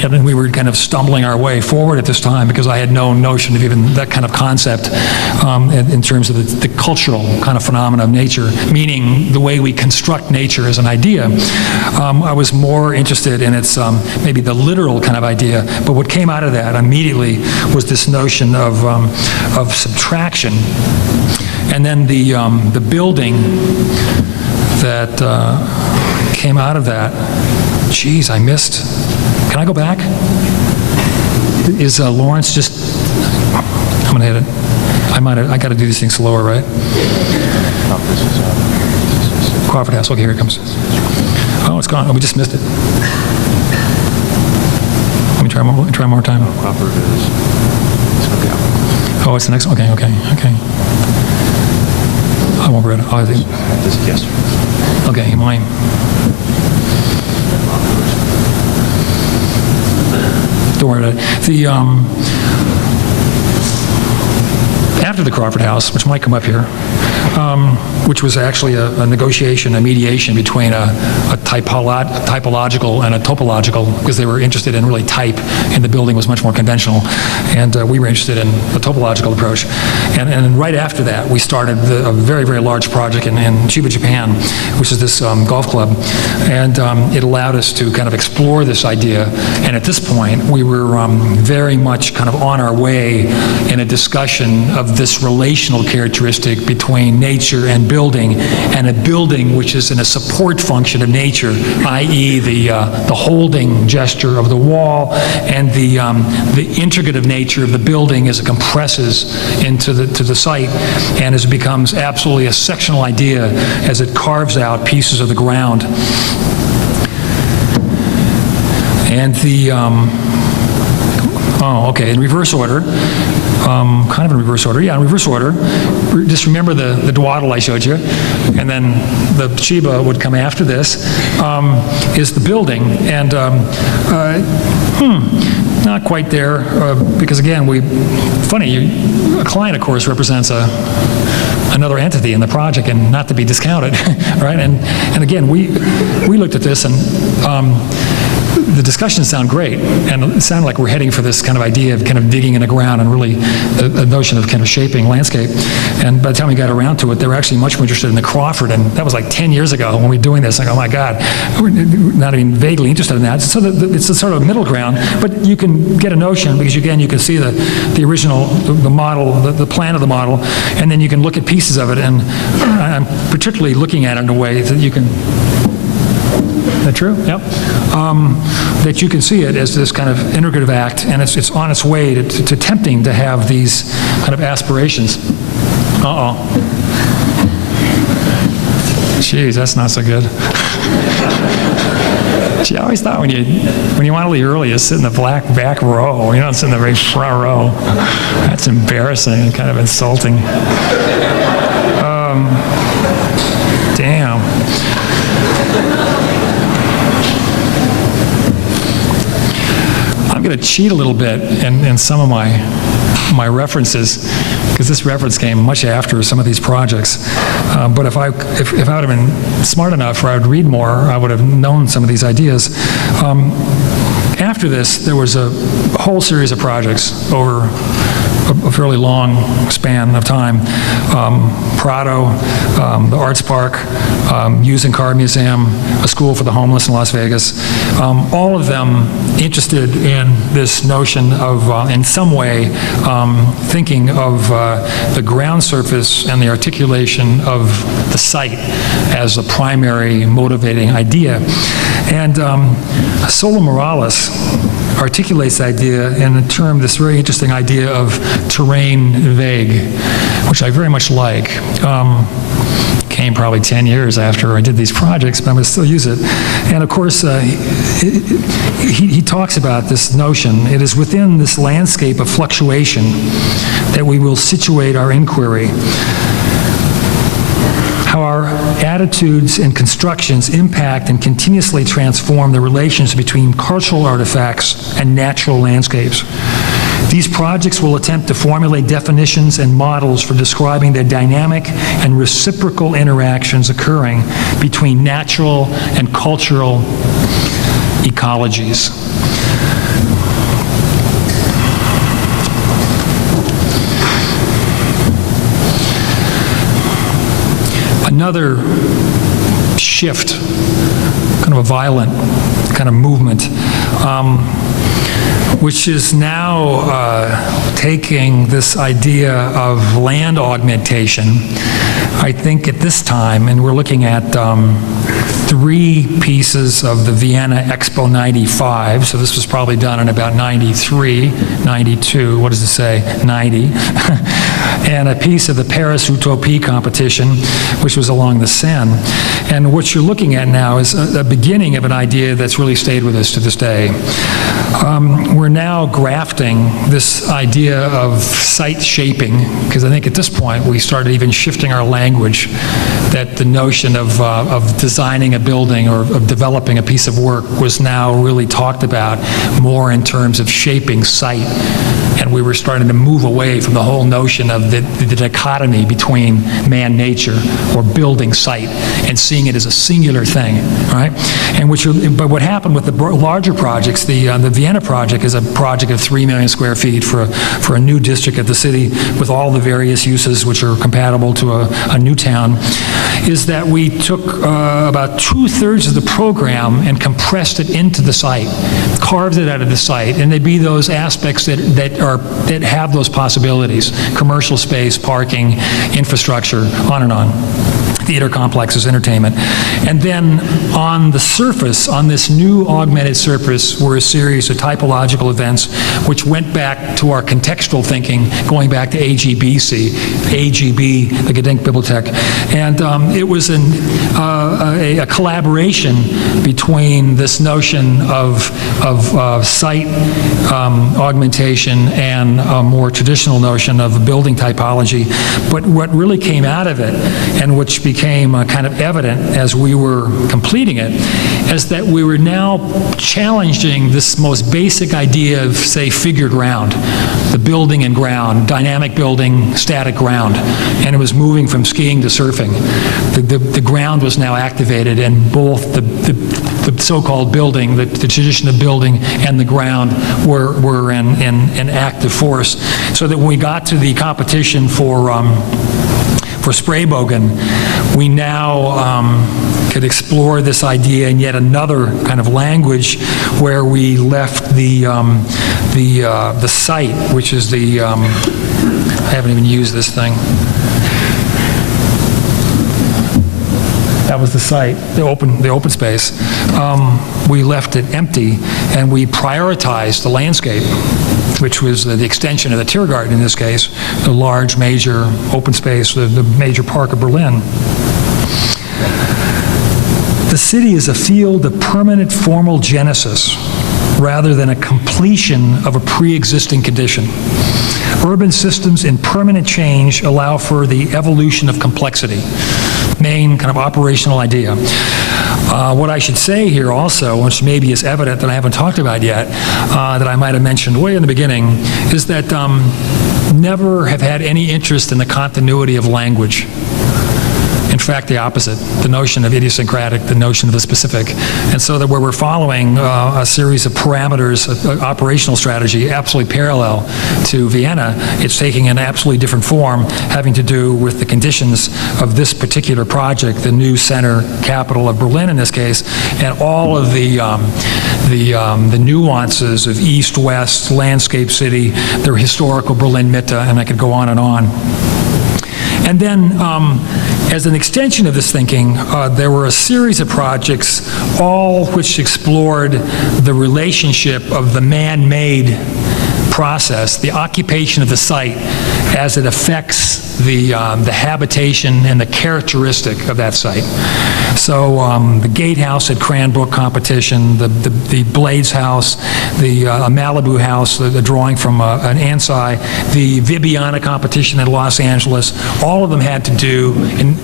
And then we were kind of stumbling our way forward at this time because I had no notion of even that kind of concept in terms of the cultural kind of phenomena of nature, meaning the way we construct nature as an idea. I was more interested in its maybe the literal kind of idea, but what came out of that immediately was this notion of subtraction. And then the building that came out of that, geez, I missed. Can I go back? Is Lawrence just, I'm gonna hit it. I gotta do these things slower, right? Crawford House, okay, here it comes. Oh, it's gone, oh, we just missed it. Let me try more time. Crawford is, oh, it's the next, okay. I won't read it. Oh, yes. okay, mine. Don't worry about it. After the Crawford House, which might come up here, which was actually a negotiation, a mediation between a typological and a topological, because they were interested in really type, and the building was much more conventional, and we were interested in a topological approach. And right after that, we started a very, very large project in Chiba, Japan, which is this golf club, and it allowed us to kind of explore this idea, and at this point, we were very much kind of on our way in a discussion of this relational characteristic between nature and building, and a building which is in a support function of nature, i.e. the holding gesture of the wall, and the integrative nature of the building as it compresses into the site, and as it becomes absolutely a sectional idea as it carves out pieces of the ground. And in reverse order, kind of in reverse order. Yeah, in reverse order. Just remember the dwaddle I showed you, and then the Chiba would come after this, is the building. And not quite there, because again, a client, of course, represents another entity in the project, and not to be discounted, right? And again, we looked at this, and the discussions sound great, and it sounded like we're heading for this kind of idea of kind of digging in the ground and really a notion of kind of shaping landscape. And by the time we got around to it, they were actually much more interested in the Crawford, and that was like 10 years ago when we were doing this. Like, oh my God, we're not even vaguely interested in that. So it's a sort of middle ground, but you can get a notion because again, you can see the original, the model, the plan of the model, and then you can look at pieces of it, and I'm particularly looking at it in a way that you can. Is that true? Yep. That you can see it as this kind of integrative act, and it's on its way to attempting to have these kind of aspirations. Jeez, that's not so good. Gee, I always thought when you want to leave early, you sit in the back row. You don't sit in the very front row. That's embarrassing and kind of insulting. Damn. I'm going to cheat a little bit in some of my references, because this reference came much after some of these projects. But if I would have been smart enough, or I would read more, I would have known some of these ideas. After this, there was a whole series of projects over a fairly long span of time. Prado, the Artspark, Using Car Museum, a school for the homeless in Las Vegas, all of them interested in this notion of, in some way, thinking of the ground surface and the articulation of the site as a primary motivating idea. And Solo Morales articulates the idea in the term, this very interesting idea of terrain vague, which I very much like. Came probably 10 years after I did these projects, but I'm going to still use it. And of course, he talks about this notion. It is within this landscape of fluctuation that we will situate our inquiry. how our attitudes and constructions impact and continuously transform the relations between cultural artifacts and natural landscapes. These projects will attempt to formulate definitions and models for describing the dynamic and reciprocal interactions occurring between natural and cultural ecologies. Another shift, kind of a violent kind of movement, which is now taking this idea of land augmentation, I think at this time, and we're looking at 3 pieces of the Vienna Expo 95, so this was probably done in about 93, 92, what does it say, 90, and a piece of the Paris Utopie competition, which was along the Seine. And what you're looking at now is a beginning of an idea that's really stayed with us to this day. We're now grafting this idea of site shaping, because I think at this point we started even shifting our language, that the notion of designing a building or of developing a piece of work was now really talked about more in terms of shaping site. And we were starting to move away from the whole notion of the dichotomy between man-nature or building site and seeing it as a singular thing, right? And but what happened with the larger projects, the Vienna project is a project of 3 million square feet for a new district at the city with all the various uses which are compatible to a new town, is that we took about 2/3 of the program and compressed it into the site, carved it out of the site, and they'd be those aspects that have those possibilities: commercial space, parking, infrastructure, on and on. Theater complexes, entertainment. And then on the surface, on this new augmented surface, were a series of typological events which went back to our contextual thinking, going back to AGBC, AGB, the Gedenkbibliothek. And it was a collaboration between this notion of site augmentation and a more traditional notion of building typology. But what really came out of it, and which became kind of evident as we were completing it, is that we were now challenging this most basic idea of, say, figure ground, the building and ground, dynamic building, static ground, and it was moving from skiing to surfing. The ground was now activated, and both the so-called building, the tradition of building, and the ground were in active force. So that when we got to the competition for Spraybogen, we now could explore this idea in yet another kind of language, where we left the site, which is the I haven't even used this thing. That was the site, the open space. We left it empty, and we prioritized the landscape, which was the extension of the Tiergarten in this case, the large major open space, the major park of Berlin. The city is a field of permanent formal genesis rather than a completion of a pre-existing condition. Urban systems in permanent change allow for the evolution of complexity. Main kind of operational idea. What I should say here also, which maybe is evident that I haven't talked about yet, that I might have mentioned way in the beginning, is that never have had any interest in the continuity of language. In fact, the opposite, the notion of idiosyncratic, the notion of the specific. And so that where we're following a series of parameters, operational strategy, absolutely parallel to Vienna, it's taking an absolutely different form, having to do with the conditions of this particular project, the new center capital of Berlin in this case, and all of the nuances of east-west, landscape city, their historical Berlin Mitte, and I could go on and on. And then, as an extension of this thinking, there were a series of projects, all which explored the relationship of the man-made process, the occupation of the site, as it affects the habitation and the characteristic of that site. So the Gatehouse at Cranbrook Competition, the Blades House, the Malibu House, the drawing from an Ansai, the Vibiana Competition in Los Angeles, all of them had to do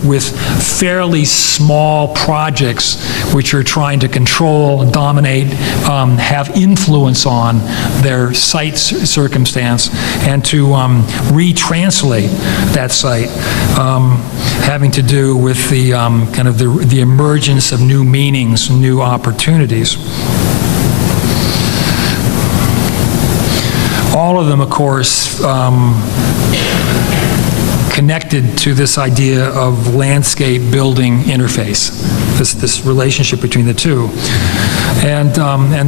with fairly small projects which are trying to control, dominate, have influence on their site circumstance, and to retranslate that site, having to do with the kind of the emergence of new meanings, new opportunities. All of them, of course, connected to this idea of landscape-building interface, this relationship between the two. And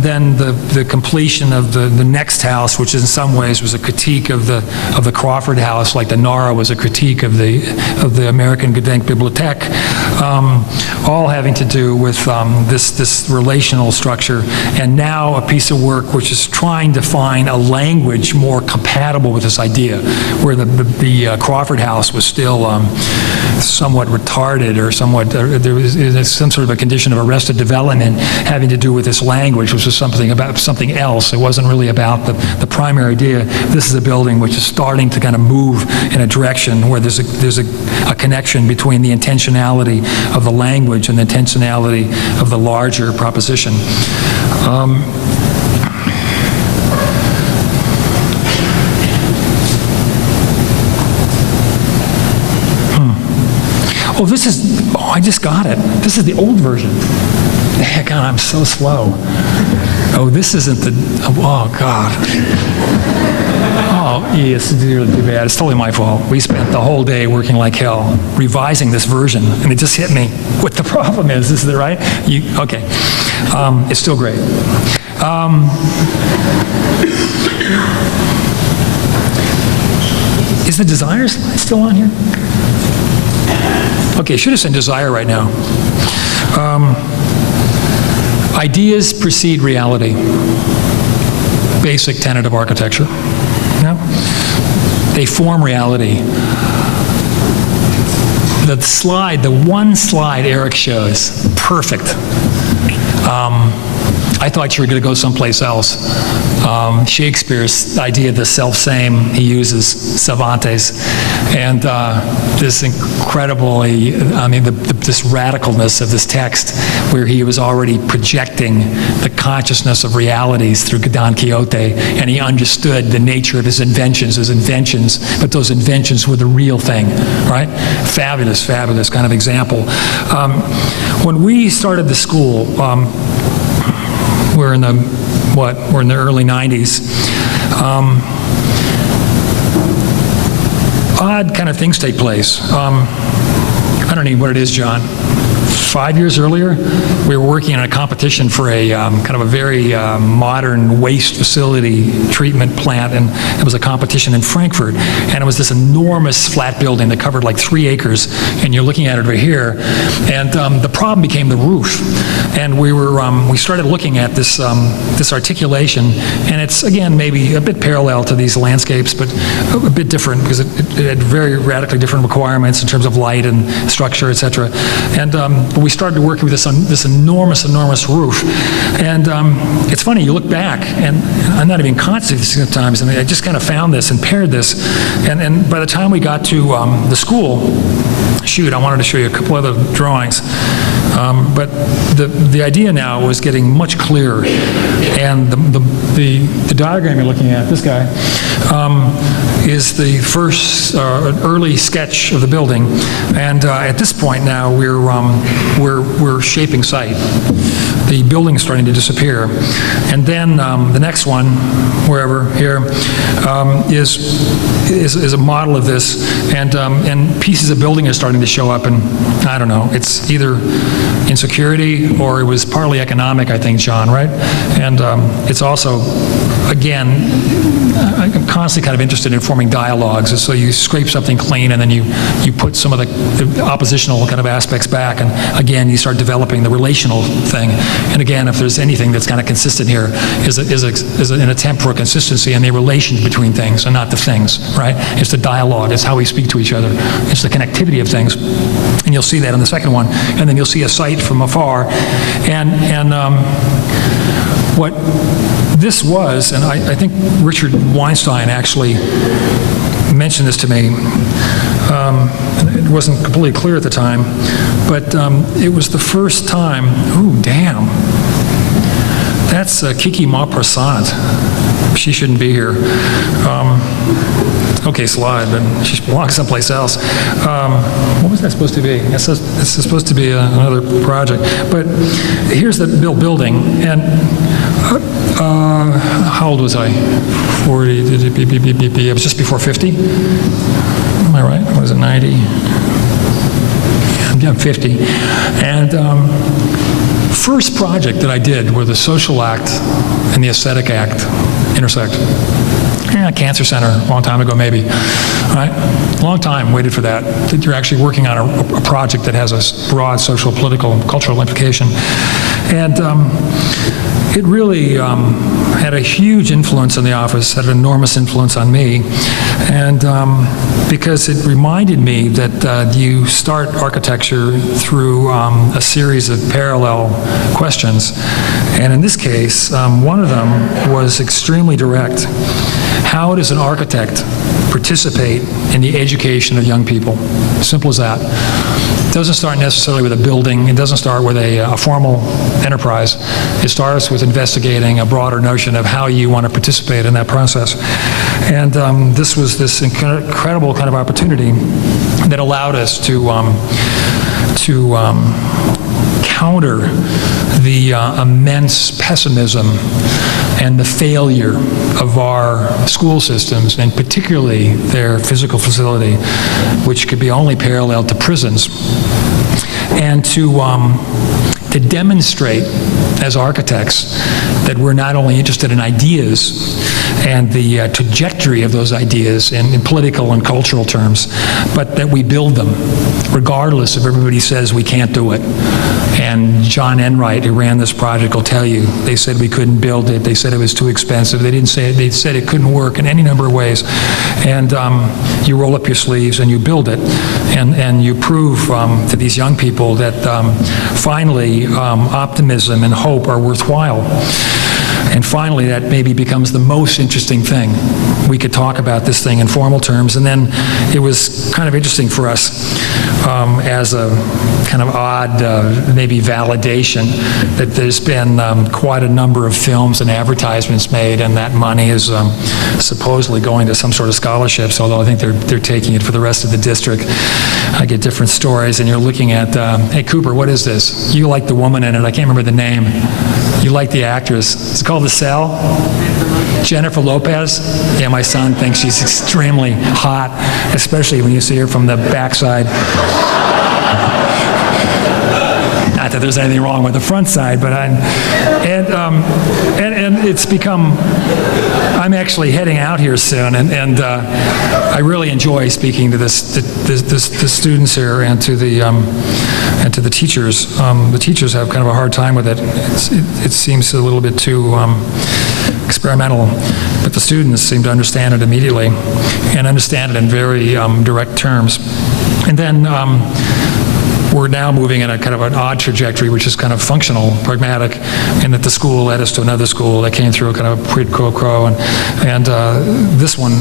then the completion of the next house, which in some ways was a critique of the Crawford House, like the Nara was a critique of the American Gedenkbibliothek, all having to do with this relational structure, and now a piece of work which is trying to find a language more compatible with this idea, where the Crawford House was still somewhat retarded, or somewhat, there was some sort of a condition of arrested development having to do with this language, which was something about something else. It wasn't really about the primary idea. This is a building which is starting to kind of move in a direction where there's a connection between the intentionality of the language and the intentionality of the larger proposition. Oh, I just got it. This is the old version. God, I'm so slow. Oh, this isn't the, oh, God. Oh, yes, it's really too bad. It's totally my fault. We spent the whole day working like hell revising this version, and it just hit me what the problem is. Is it right? Okay. It's still great. Is the Desire slide still on here? Okay, should have said desire right now. Ideas precede reality. Basic tenet of architecture. Yeah? They form reality. The one slide Eric shows, perfect. I thought you were going to go someplace else. Shakespeare's idea of the self-same, he uses Cervantes, and this incredibly, this radicalness of this text, where he was already projecting the consciousness of realities through Don Quixote, and he understood the nature of his inventions as inventions, but those inventions were the real thing, right? Fabulous, fabulous kind of example. When we started the school, we're in the early 90s. Odd kind of things take place. I don't know what it is, John. 5 years earlier, we were working on a competition for a kind of a very modern waste facility treatment plant, and it was a competition in Frankfurt, and it was this enormous flat building that covered like 3 acres, and you're looking at it right here, and the problem became the roof, and we started looking at this this articulation, and it's again maybe a bit parallel to these landscapes, but a bit different because it had very radically different requirements in terms of light and structure, etc. And we started working with this enormous roof. And it's funny, you look back, and I'm not even conscious of this sometimes, and I just kind of found this and paired this. And by the time we got to the school, shoot, I wanted to show you a couple other drawings. But the idea now was getting much clearer. And the diagram you're looking at, this guy, is the first early sketch of the building. And at this point now, we're shaping site. The building's starting to disappear. And then the next one, wherever here, is a model of this. And pieces of building are starting to show up. And I don't know, it's either insecurity, or it was partly economic, I think, John, right? And it's also, again, I'm constantly kind of interested in forming dialogues. And so you scrape something clean, and then you put some of the oppositional kind of aspects back, and again, you start developing the relational thing. And again, if there's anything that's kind of consistent here, is an attempt for a consistency in the relations between things and not the things, right? It's the dialogue. It's how we speak to each other. It's the connectivity of things. And you'll see that in the second one. And then you'll see a site from afar. And what this was, and I think Richard Weinstein actually mentioned this to me. It wasn't completely clear at the time, but it was the first time, ooh, damn. That's Kiki Maupassant. She shouldn't be here. Okay, slide, but she belongs someplace else. What was that supposed to be? It's supposed to be another project. But here's the building, and how old was I? 40, it was just before 50. Am I right? What is it, 90? Yeah, I'm 50. And first project that I did where the social act and the aesthetic act intersect. Yeah, cancer center, a long time ago maybe. All right? Long time, waited for that. That you're actually working on a project that has a broad social, political, cultural implication. And it really had a huge influence on the office, had an enormous influence on me. And because it reminded me that you start architecture through a series of parallel questions. And in this case, one of them was extremely direct. How does an architect participate in the education of young people? Simple as that. It doesn't start necessarily with a building. It doesn't start with a formal enterprise. It starts with investigating a broader notion of how you want to participate in that process. And this was this incredible kind of opportunity that allowed us to counter the immense pessimism and the failure of our school systems, and particularly their physical facility, which could be only paralleled to prisons, and to demonstrate as architects that we're not only interested in ideas and the trajectory of those ideas in political and cultural terms, but that we build them, regardless if everybody says we can't do it. And John Enright, who ran this project, will tell you, they said we couldn't build it, they said it was too expensive, they didn't say it, they said it couldn't work in any number of ways. And you roll up your sleeves and you build it, and you prove to these young people that finally optimism and hope are worthwhile. And finally, that maybe becomes the most interesting thing. We could talk about this thing in formal terms. And then it was kind of interesting for us as a kind of odd, maybe validation, that there's been quite a number of films and advertisements made, and that money is supposedly going to some sort of scholarships, although I think they're taking it for the rest of the district. I get different stories, and you're looking at, hey, Cooper, what is this? You like the woman in it. I can't remember the name. You like the actress. It's called The Cell. Jennifer Lopez. Yeah, my son thinks she's extremely hot, especially when you see her from the backside. Not that there's anything wrong with the front side, but and it's become. I'm actually heading out here soon, and I really enjoy speaking to the students here and to the teachers. The teachers have kind of a hard time with it. It seems a little bit too experimental, but the students seem to understand it immediately and understand it in very direct terms. And then we're now moving in a kind of an odd trajectory, which is kind of functional, pragmatic, in that the school led us to another school that came through a kind of quid pro quo. And this one,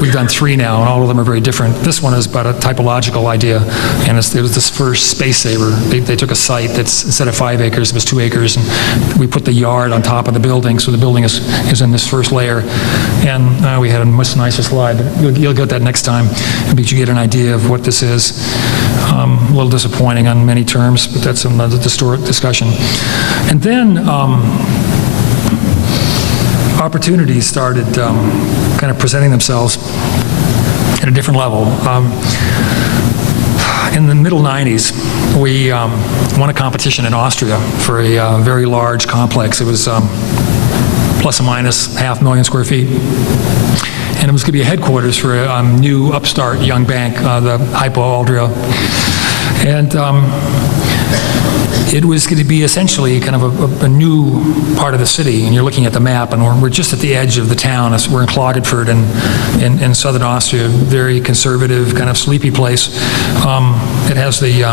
we've done 3 now, and all of them are very different. This one is about a typological idea, and it was this first space saver. They took a site that's, instead of 5 acres, it was 2 acres, and we put the yard on top of the building, so the building is in this first layer. And we had a much nicer slide, but you'll get that next time, but you get an idea of what this is. A little disappointing on many terms, but that's another discussion. And then opportunities started kind of presenting themselves at a different level. In the middle 90s, we won a competition in Austria for a very large complex. It was plus or minus 500,000 square feet. And it was going to be a headquarters for a new upstart young bank, the Hypo Aldria. And it was going to be essentially kind of a new part of the city. And you're looking at the map, and we're just at the edge of the town. We're in Klagenfurt in southern Austria, very conservative, kind of sleepy place. It has the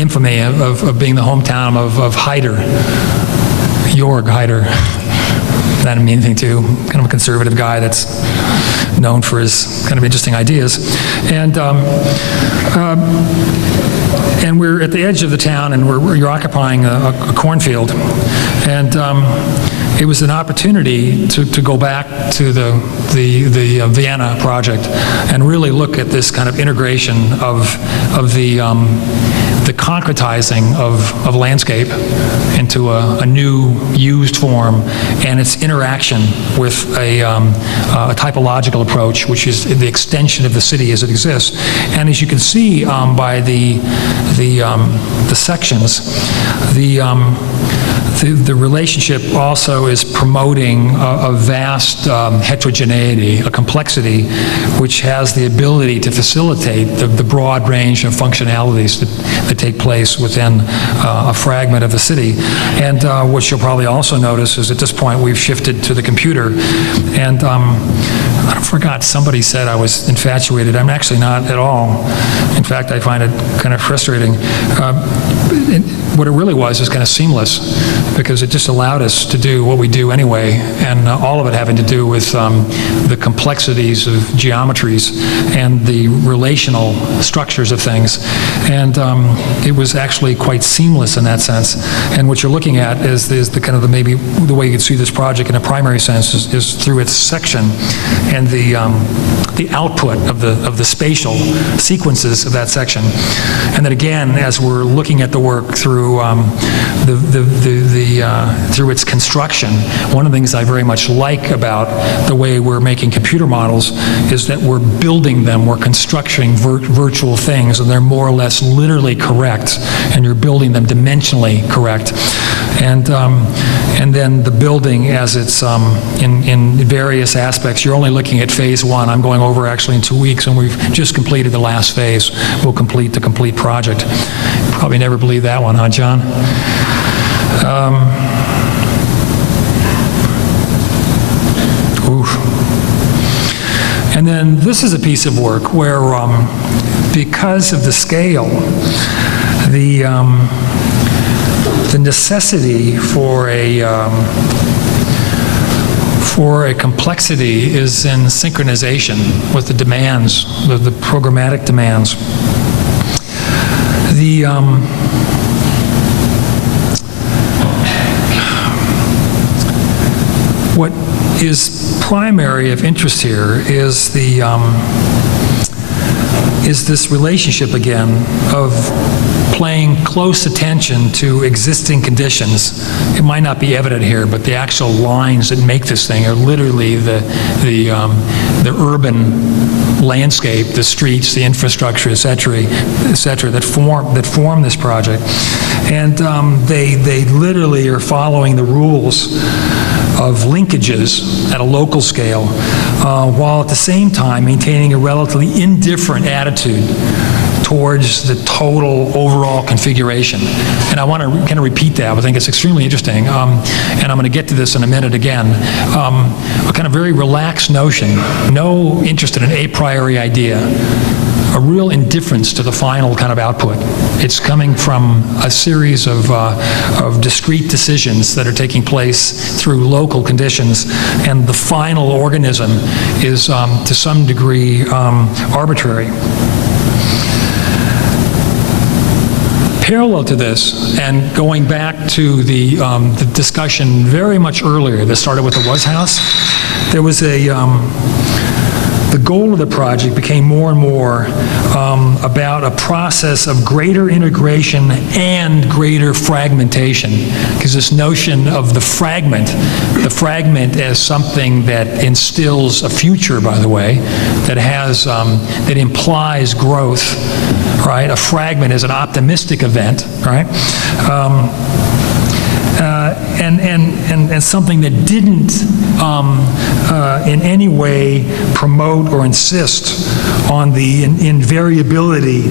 infamy of being the hometown of Haider, Jörg Haider. That didn't mean anything to, kind of a conservative guy that's known for his kind of interesting ideas. And we're at the edge of the town, and you're occupying a cornfield. And it was an opportunity to go back to the Vienna project and really look at this kind of integration of the concretizing of landscape into a new used form, and its interaction with a typological approach, which is the extension of the city as it exists. And as you can see by the sections, the relationship also is promoting a vast heterogeneity, a complexity, which has the ability to facilitate the broad range of functionalities that take place within a fragment of the city. And what you'll probably also notice is at this point we've shifted to the computer. And I forgot, somebody said I was infatuated. I'm actually not at all. In fact, I find it kind of frustrating. What it really was is kind of seamless, because it just allowed us to do what we do anyway, and all of it having to do with the complexities of geometries and the relational structures of things. And it was actually quite seamless in that sense. And what you're looking at is the kind of maybe the way you could see this project in a primary sense is through its section and the output of the spatial sequences of that section. And then again, as we're looking at the work through through its construction, one of the things I very much like about the way we're making computer models is that we're building them, we're constructing virtual things, and they're more or less literally correct, and you're building them dimensionally correct. And then the building as it's in various aspects, you're only looking at phase one. I'm going over actually in 2 weeks, and we've just completed the last phase. We'll complete the complete project. Probably never believed that one, huh, John? And then this is a piece of work where, because of the scale, the necessity for a complexity is in synchronization with the demands, the programmatic demands. What is primary of interest here is this relationship again of paying close attention to existing conditions. It might not be evident here, but the actual lines that make this thing are literally the urban landscape, the streets, the infrastructure, et cetera, that form this project. And they literally are following the rules of linkages at a local scale, while at the same time maintaining a relatively indifferent attitude towards the total overall configuration. And I want to kind of repeat that. I think it's extremely interesting. And I'm going to get to this in a minute again. A kind of very relaxed notion, no interest in an a priori idea, a real indifference to the final kind of output. It's coming from a series of discrete decisions that are taking place through local conditions, and the final organism is to some degree arbitrary. Parallel to this, and going back to the discussion very much earlier that started with the Was House, there was the the goal of the project became more and more about a process of greater integration and greater fragmentation, because this notion of the fragment as something that instills a future, by the way, that implies growth, right? A fragment is an optimistic event, right? And something that didn't in any way promote or insist on the invariability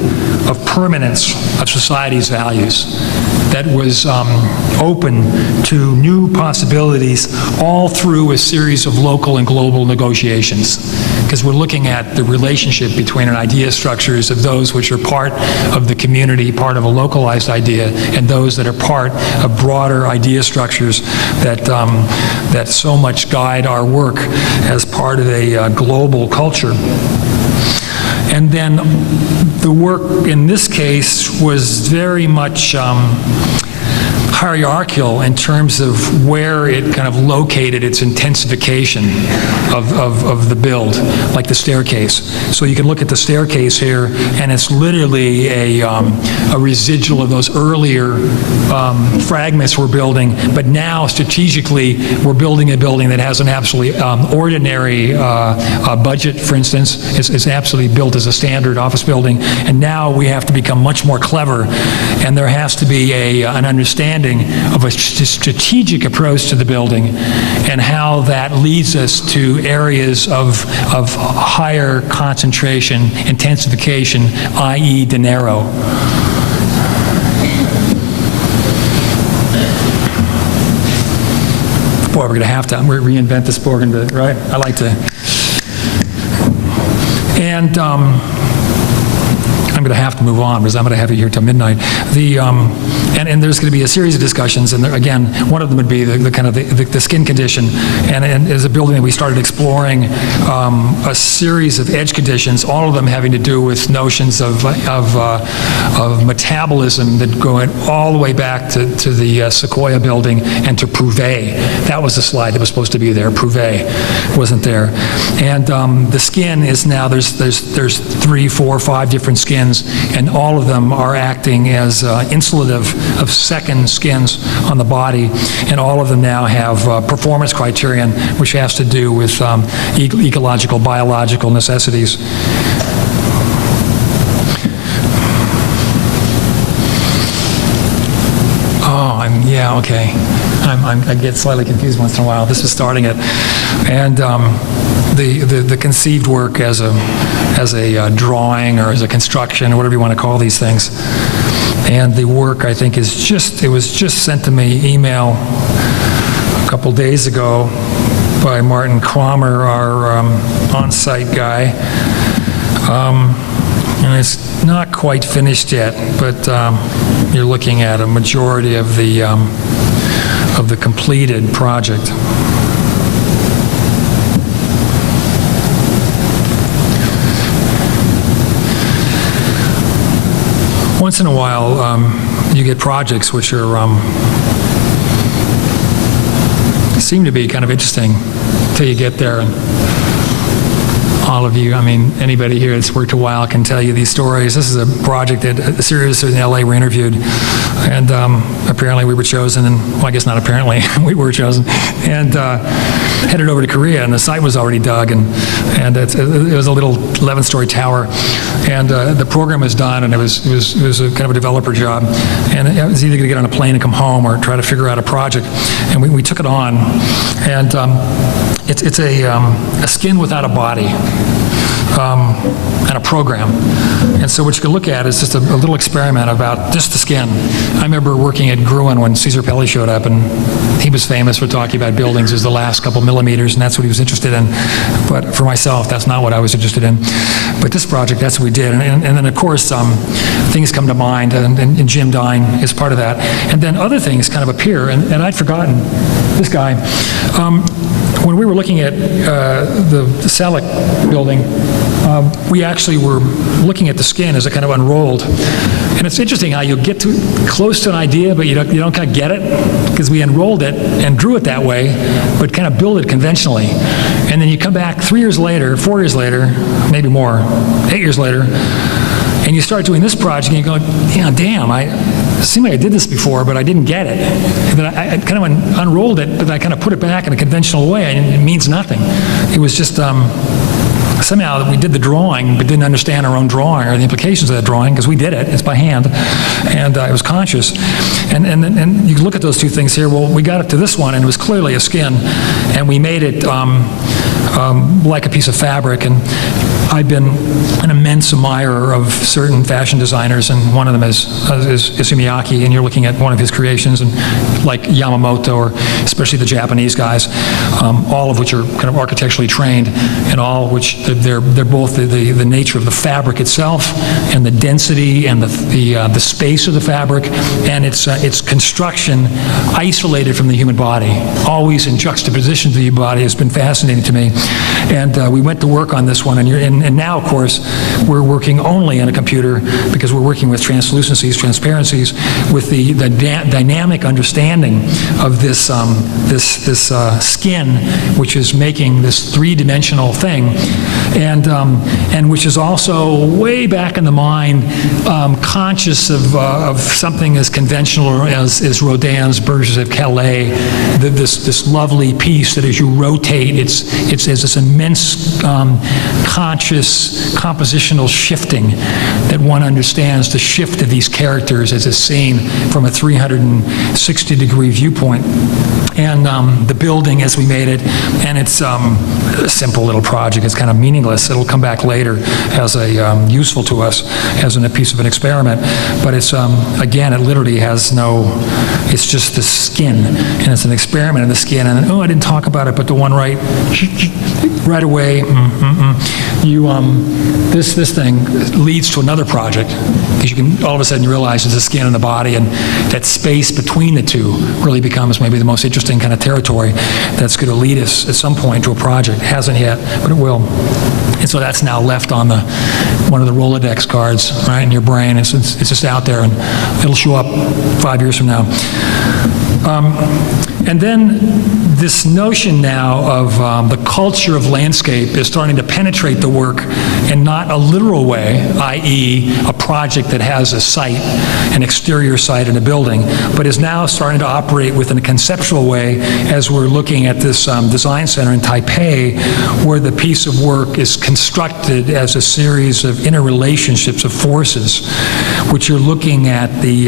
of permanence of society's values, that was open to new possibilities all through a series of local and global negotiations. Because we're looking at the relationship between an idea structures of those which are part of the community, part of a localized idea, and those that are part of broader idea structures that so much guide our work as part of a global culture. And then the work in this case was very much hierarchical in terms of where it kind of located its intensification of the build, like the staircase. So you can look at the staircase here, and it's literally a residual of those earlier fragments we're building, but now strategically we're building a building that has an absolutely ordinary budget, for instance. It's absolutely built as a standard office building, and now we have to become much more clever, and there has to be an understanding of a strategic approach to the building and how that leads us to areas of higher concentration, intensification, i.e. dinero. Boy, we're going to have to reinvent this board, right? I like to. And I'm going to have to move on because I'm going to have you here till midnight. And there's going to be a series of discussions, and there, again, one of them would be the kind of the skin condition, and as a building that we started exploring a series of edge conditions, all of them having to do with notions of metabolism that go all the way back to the Sequoia building and to Prouvé. That was the slide that was supposed to be there. Prouvé wasn't there, and the skin is now there's 3, 4, 5 different skins, and all of them are acting as insulative of second skins on the body, and all of them now have performance criterion, which has to do with ecological, biological necessities. Yeah, okay. I get slightly confused once in a while. This is starting it, and the conceived work as a drawing or as a construction or whatever you want to call these things, and the work I think is it was just sent to me email a couple days ago by Martin Cromer, our on-site guy. And it's not quite finished yet, but you're looking at a majority of the completed project. Once in a while, you get projects which are seem to be kind of interesting till you get there. And all of you, I mean, anybody here that's worked a while can tell you these stories. This is a project that a series in LA were interviewed, and apparently we were chosen, and well, I guess not apparently, we were chosen, and headed over to Korea, and the site was already dug, and it was a little 11-story tower, and the program was done, and it was a kind of a developer job, and it was either going to get on a plane and come home or try to figure out a project, and we took it on, and it's a skin without a body. And a program. And so what you can look at is just a little experiment about just the skin. I remember working at Gruen when Cesar Pelli showed up, and he was famous for talking about buildings as the last couple millimeters, and that's what he was interested in. But for myself, that's not what I was interested in. But this project, that's what we did. And then, of course, things come to mind, and Jim Dine is part of that. And then other things kind of appear, and I'd forgotten this guy. when we were looking at the Salic building, we actually were looking at the skin as it kind of unrolled. And it's interesting how you'll get close to an idea, but you don't kind of get it, because we unrolled it and drew it that way, but kind of build it conventionally. And then you come back 3 years later, 4 years later, maybe more, 8 years later, and you start doing this project, and you go, yeah, damn, it seemed like I did this before, but I didn't get it. And then I kind of unrolled it, but I kind of put it back in a conventional way, and it means nothing. It was just somehow we did the drawing, but didn't understand our own drawing or the implications of that drawing, because we did it. It's by hand, and it was conscious. And you look at those two things here. Well, we got it to this one, and it was clearly a skin, and we made it like a piece of fabric. And I've been an immense admirer of certain fashion designers, and one of them is Miyake, and you're looking at one of his creations, and like Yamamoto, or especially the Japanese guys, all of which are kind of architecturally trained, and all of which they're both the nature of the fabric itself, and the density, and the space of the fabric, and its construction isolated from the human body, always in juxtaposition to the human body, has been fascinating to me. And we went to work on this one, and now, of course, we're working only on a computer, because we're working with translucencies, transparencies, with the dynamic understanding of this skin, which is making this three-dimensional thing, and which is also way back in the mind, conscious of something as conventional as Rodin's Bergers of Calais, this lovely piece that as you rotate, it's this immense conscious compositional shifting that one understands the shift of these characters as it's seen from a 360-degree viewpoint. And the building as we made it, and it's a simple little project. It's kind of meaningless. It'll come back later as useful to us as a piece of an experiment. But it's, again, it literally has it's just the skin, and it's an experiment in the skin. And I didn't talk about it, but the one right away, this thing leads to another project, because you can all of a sudden you realize there's a skin in the body, and that space between the two really becomes maybe the most interesting kind of territory that's going to lead us at some point to a project. It hasn't yet, but it will. And so that's now left on one of the Rolodex cards, right, in your brain. It's just out there, and it'll show up 5 years from now. And then this notion now of the culture of landscape is starting to penetrate the work in not a literal way, i.e. a project that has a site, an exterior site in a building, but is now starting to operate within a conceptual way as we're looking at this design center in Taipei, where the piece of work is constructed as a series of interrelationships of forces, which are looking at the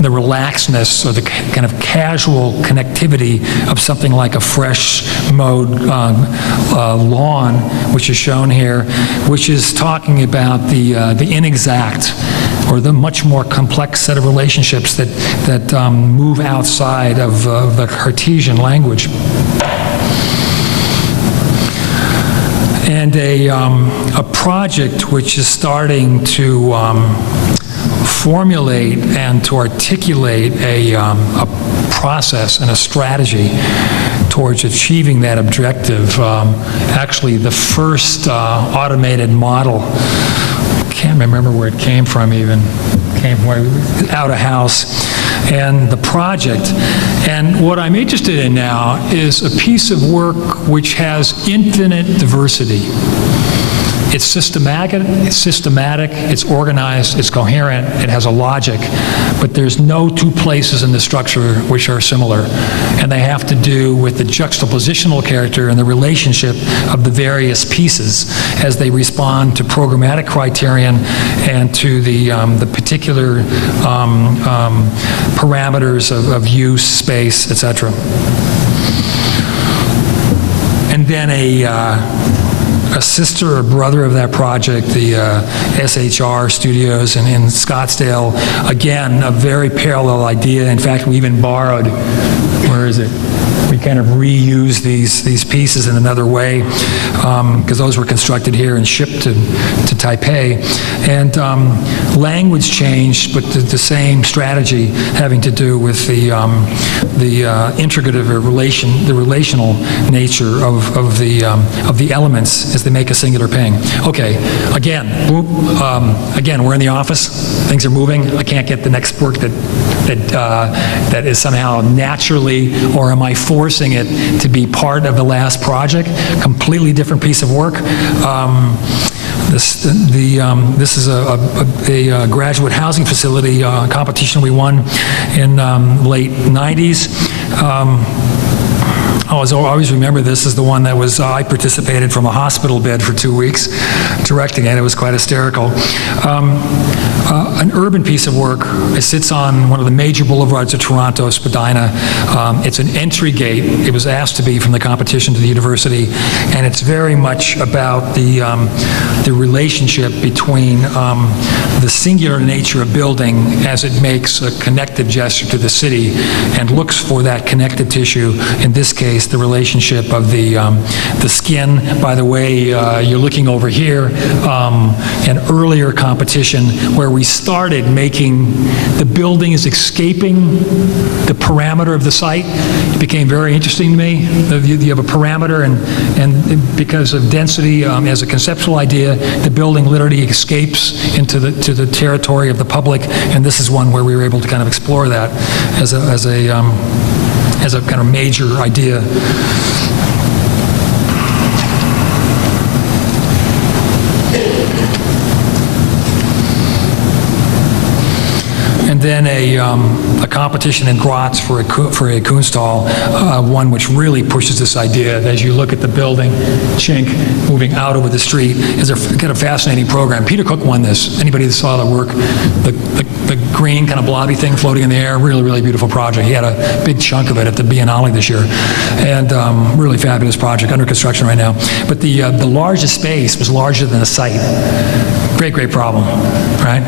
relaxedness or the kind of casual connectivity of something like a fresh mowed lawn, which is shown here, which is talking about the inexact or the much more complex set of relationships that move outside of the Cartesian language. And a project which is starting to formulate and to articulate a process and a strategy towards achieving that objective. Actually, the first automated model, can't remember where it came from even, came from out of house, and the project. And what I'm interested in now is a piece of work which has infinite diversity. It's systematic, it's organized, it's coherent, it has a logic, but there's no two places in the structure which are similar. And they have to do with the juxtapositional character and the relationship of the various pieces as they respond to programmatic criterion and to the particular parameters of use, space, etc. And then a sister or brother of that project, the SHR Studios in Scottsdale. Again, a very parallel idea. In fact, we even borrowed, where is it? We kind of reused these pieces in another way because those were constructed here and shipped to Taipei. And language changed, but the same strategy having to do with the integrative or the relational nature of the elements as they make a singular ping. Okay, again, we're in the office. Things are moving. I can't get the next work that is somehow naturally, or am I forcing it to be part of the last project? Completely different piece of work. This is a graduate housing facility competition we won in late 90s. I always remember this as the one that I participated from a hospital bed for 2 weeks directing it. It was quite hysterical. An urban piece of work. It sits on one of the major boulevards of Toronto, Spadina. It's an entry gate. It was asked to be from the competition to the university, and it's very much about the relationship between the singular nature of building as it makes a connective gesture to the city and looks for that connective tissue. In this case, the relationship of the skin. By the way, you're looking over here, an earlier competition where we started making the buildings escaping the parameter of the site. It became very interesting to me. You have a parameter, and because of density, as a conceptual idea, the building literally escapes into the territory of the public, and this is one where we were able to kind of explore that as a kind of major idea. And then a competition in Graz for a Kunsthal, one which really pushes this idea that as you look at the building, chink, moving out over the street, is a kind of fascinating program. Peter Cook won this. Anybody that saw the work, the green kind of blobby thing floating in the air, really, really beautiful project. He had a big chunk of it at the Biennale this year. And really fabulous project, under construction right now. But the largest space was larger than the site. Great, great problem, right?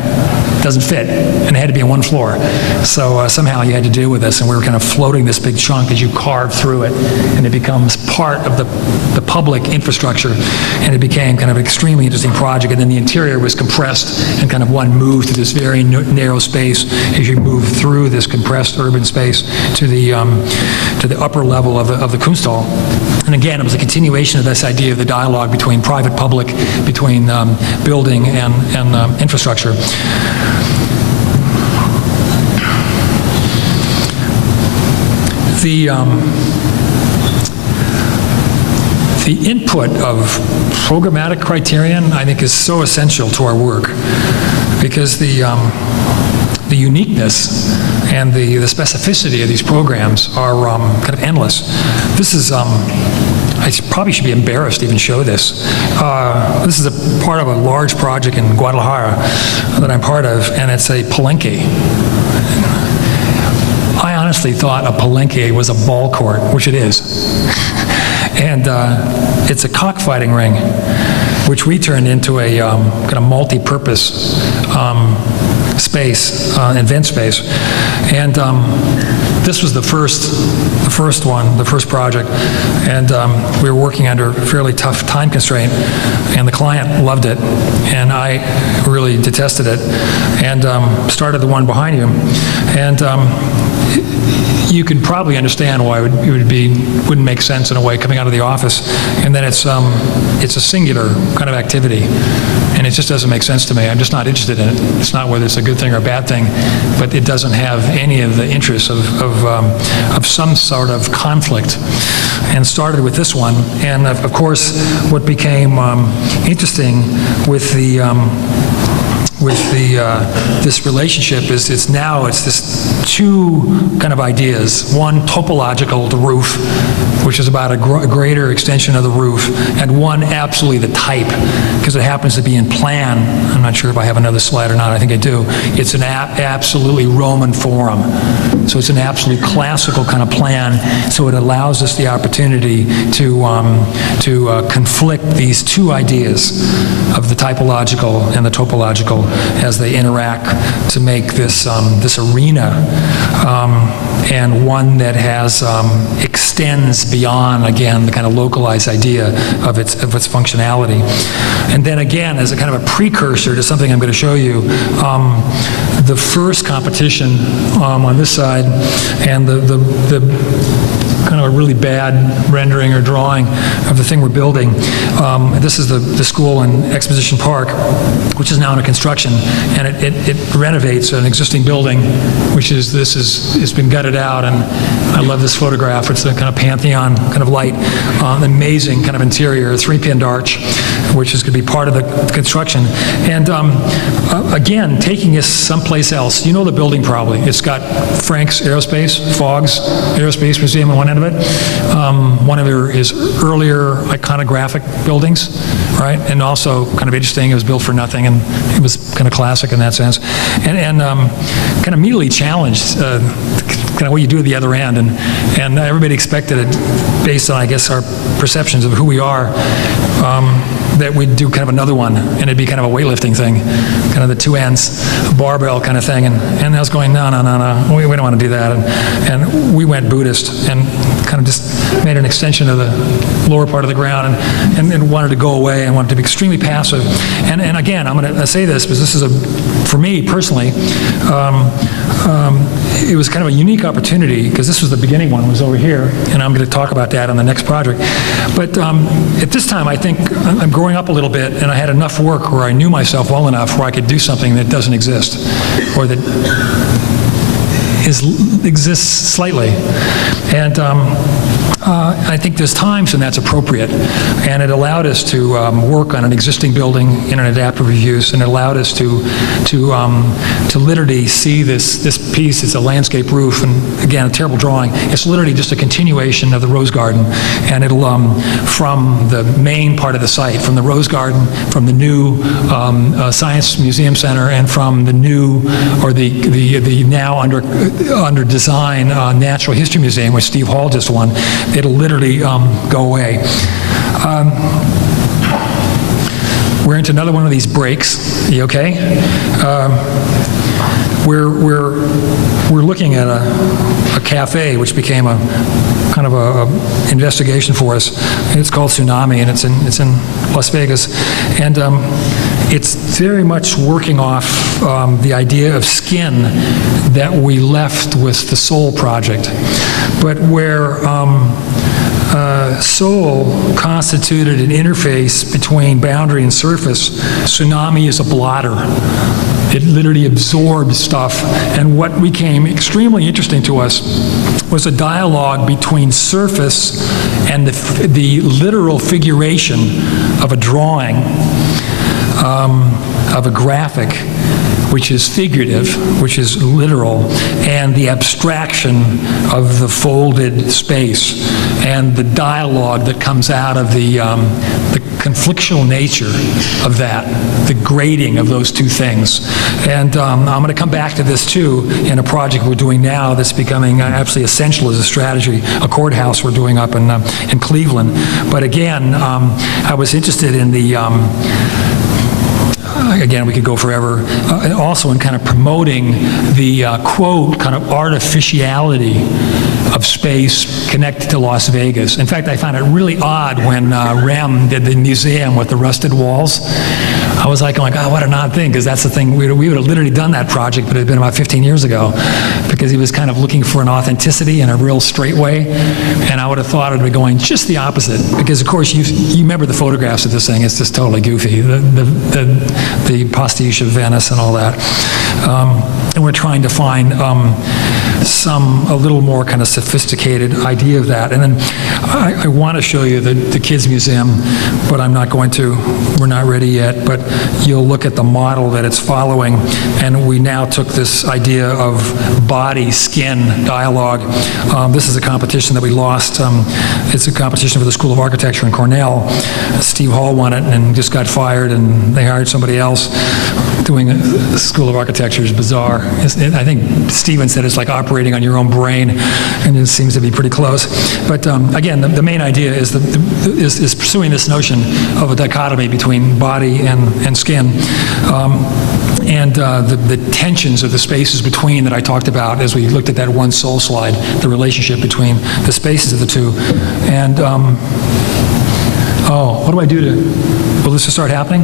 Doesn't fit, and it had to be on one floor. So somehow you had to deal with this, and we were kind of floating this big chunk as you carve through it, and it becomes part of the public infrastructure, and it became kind of an extremely interesting project. And then the interior was compressed, and kind of one moved to this very narrow space as you move through this compressed urban space to the upper level of the Kunsthal. And again, it was a continuation of this idea of the dialogue between private, public, between building and infrastructure. The input of programmatic criterion, I think, is so essential to our work, because the uniqueness and the specificity of these programs are kind of endless. This is, I probably should be embarrassed to even show this. This is a part of a large project in Guadalajara that I'm part of, and it's a palenque. I honestly thought a palenque was a ball court, which it is. And it's a cockfighting ring, which we turned into a kind of multi-purpose space, event space. And this was the first project, and we were working under a fairly tough time constraint, and the client loved it, and I really detested it, and started the one behind you. And you can probably understand why it wouldn't make sense in a way coming out of the office, and then it's a singular kind of activity, and it just doesn't make sense to me. I'm just not interested in it. It's not whether it's a good thing or a bad thing, but it doesn't have any of the interests of some sort of conflict. And started with this one, and of course, what became interesting with this relationship is it's this two kind of ideas. One topological, the roof, which is about a greater extension of the roof, and one absolutely the type, because it happens to be in plan. I'm not sure if I have another slide or not. I think I do. It's an absolutely Roman forum. So it's an absolutely classical kind of plan. So it allows us the opportunity to conflict these two ideas of the typological and the topological as they interact to make this arena, and one that extends beyond, again, the kind of localized idea of its functionality. And then again, as a kind of a precursor to something I'm going to show you, the first competition on this side, and the kind of a really bad rendering or drawing of the thing we're building. This is the school in Exposition Park, which is now under construction, and it renovates an existing building, it's been gutted out, and I love this photograph. It's a kind of Pantheon kind of light, amazing kind of interior, 3-pinned arch, which is going to be part of the construction. And again, taking us someplace else. You know the building probably. It's got Frank's Aerospace, Fogg's Aerospace Museum on one end of it. One of his earlier iconographic buildings, right? And also kind of interesting, it was built for nothing, and it was kind of classic in that sense. And kind of immediately challenged kind of what you do at the other end. And everybody expected it, based on, I guess, our perceptions of who we are, that we'd do kind of another one, and it'd be kind of a weightlifting thing, kind of the two ends, barbell kind of thing. And I was going, no, we don't want to do that. And we went Buddhist and kind of just made an extension of the lower part of the ground, and wanted to go away and wanted to be extremely passive. And again, I'm going to say this because this is for me personally, it was kind of a unique opportunity, because this was the beginning one, was over here, and I'm going to talk about that on the next project. But at this time, I think I'm growing up a little bit, and I had enough work where I knew myself well enough where I could do something that doesn't exist, or that exists slightly. And I think there's times when that's appropriate, and it allowed us to work on an existing building in an adaptive use, and it allowed us to literally see this piece. It's a landscape roof, and again, a terrible drawing. It's literally just a continuation of the Rose Garden, and it'll from the main part of the site, from the Rose Garden, from the new Science Museum Center, and from the new, or the now under design Natural History Museum, which Steve Hall just won. It'll literally go away. We're into another one of these breaks. You okay? We're looking at a cafe, which became a kind of a investigation for us. It's called Tsunami, and it's in Las Vegas, and it's very much working off the idea of skin that we left with the Soul project, but where Soul constituted an interface between boundary and surface. Tsunami is a blotter. It literally absorbed stuff. And what became extremely interesting to us was a dialogue between surface and the literal figuration of a drawing, of a graphic, which is figurative, which is literal, and the abstraction of the folded space, and the dialogue that comes out of the conflictual nature of that, the grading of those two things. And I'm going to come back to this too in a project we're doing now that's becoming absolutely essential as a strategy, a courthouse we're doing up in Cleveland. But again, I was interested in the again, we could go forever, also in kind of promoting the, quote, kind of artificiality of space connected to Las Vegas. In fact, I found it really odd when Rem did the museum with the rusted walls. I was like going, oh, what an odd thing, because that's the thing, we would have literally done that project, but it had been about 15 years ago, because he was kind of looking for an authenticity in a real straight way, and I would have thought it would be going just the opposite, because of course you remember the photographs of this thing, it's just totally goofy, the pastiche of Venice and all that. And we're trying to find a little more kind of sophisticated idea of that. And then I want to show you the Kids Museum, but I'm not going to. We're not ready yet, but you'll look at the model that it's following, and we now took this idea of body-skin dialogue. This is a competition that we lost. It's a competition for the School of Architecture in Cornell. Steve Hall won it and just got fired, and they hired somebody else. Doing a School of Architecture is bizarre. I think Steven said it's like operating on your own brain, and it seems to be pretty close. But again, the main idea is pursuing this notion of a dichotomy between body and skin. And the tensions of the spaces between that I talked about as we looked at that one soul slide, the relationship between the spaces of the two. And, what do I do will this just start happening?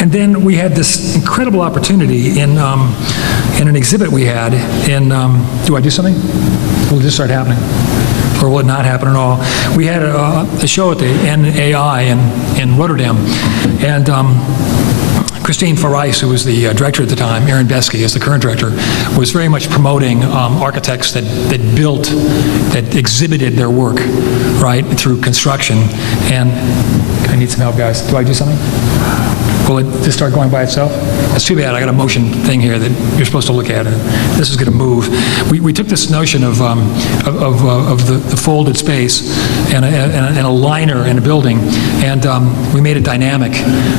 And then we had this incredible opportunity in an exhibit we had in, do I do something? Will it just start happening? Or will it not happen at all? We had a show at the NAI in Rotterdam, and Christine Farais, who was the director at the time, Aaron Besky is the current director, was very much promoting architects that exhibited their work, right, through construction. And I need some help, guys. Do I do something? Will it just start going by itself? That's too bad. I got a motion thing here that you're supposed to look at. This is going to move. We took this notion of the folded space and a liner in a building, and we made it dynamic.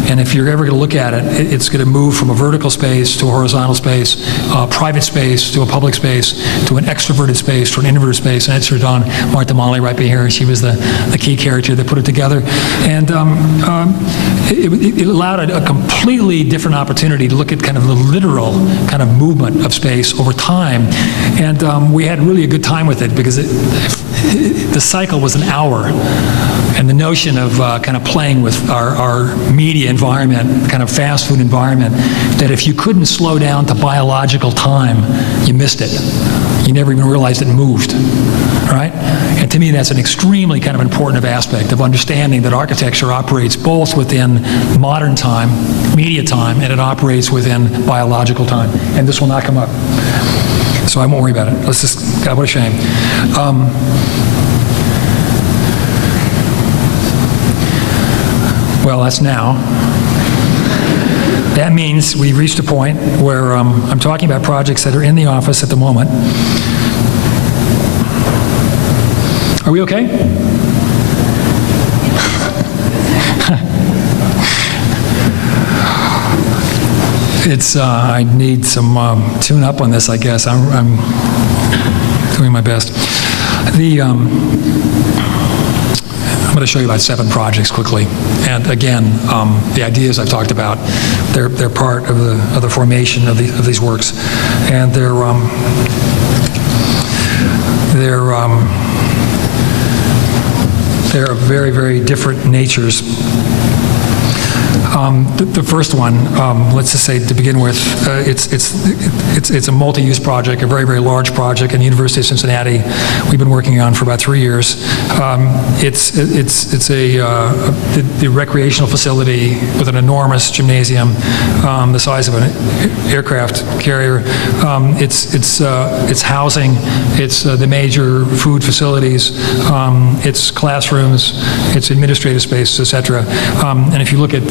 And if you're ever going to look at it, it's going to move from a vertical space to a horizontal space, a private space to a public space, to an extroverted space to an introverted space. And it's her Dawn Martha Molly right behind here. She was the key character that put it together. And it allowed a completely different opportunity to look at kind of the literal kind of movement of space over time. And we had really a good time with it because the cycle was an hour. And the notion of kind of playing with our media environment, kind of fast food environment, that if you couldn't slow down to biological time, you missed it. You never even realized it moved, right? And to me, that's an extremely kind of important aspect of understanding that architecture operates both within modern time, media time, and it operates within biological time. And this will not come up. So I won't worry about it. Let's just, God, what a shame. Well, that's now. That means we've reached a point where I'm talking about projects that are in the office at the moment. Are we okay? I need some tune up on this, I guess. I'm doing my best. I'm going to show you about 7 projects quickly. And again, the ideas I've talked about, they're part of the formation of these works. And they're of very, very different natures. The first one, let's just say to begin with, it's a multi-use project, a very, very large project in the University of Cincinnati. We've been working on for about 3 years. It's the recreational facility with an enormous gymnasium, the size of an aircraft carrier. It's housing. It's the major food facilities. It's classrooms. It's administrative space, etc. And if you look at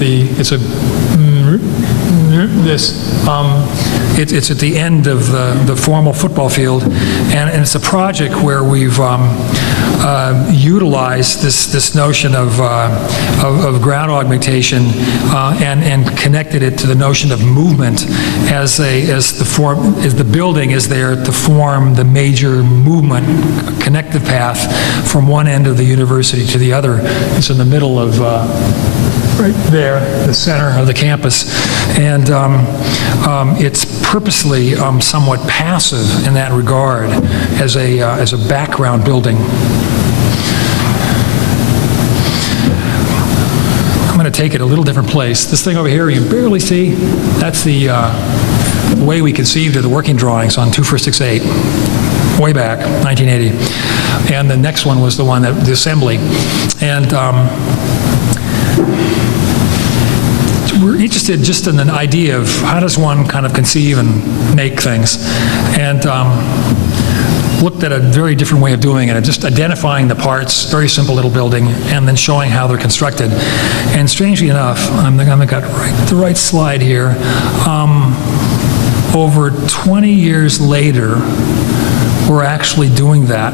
it's at the end of the formal football field, and it's a project where we've utilized this notion of ground augmentation and connected it to the notion of movement as the building is there to form the major movement connective path from one end of the university to the other. It's in the middle of right there, the center of the campus, and it's purposely somewhat passive in that regard as a background building. I'm going to take it a little different place. This thing over here you barely see, that's the way we conceived of the working drawings on 2468, way back, 1980. And the next one was the assembly. And we're interested just in an idea of how does one kind of conceive and make things. And looked at a very different way of doing it, just identifying the parts, very simple little building, and then showing how they're constructed. And strangely enough, I've got the right slide here. Over 20 years later, we're actually doing that.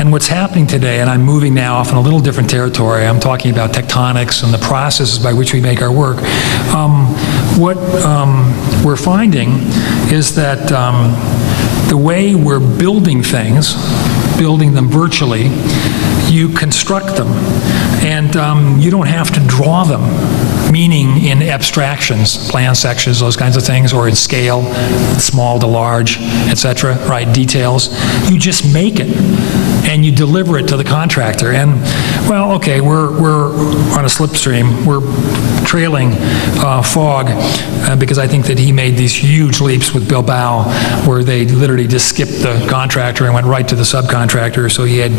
And what's happening today, and I'm moving now off in a little different territory, I'm talking about tectonics and the processes by which we make our work. What we're finding is that the way we're building things, building them virtually, you construct them, and you don't have to draw them, meaning in abstractions, plan sections, those kinds of things, or in scale, small to large, etc., right, details. You just make it, and you deliver it to the contractor. And, well, okay, we're on a slipstream. We're trailing Fogg because I think that he made these huge leaps with Bilbao where they literally just skipped the contractor and went right to the subcontractor. So he had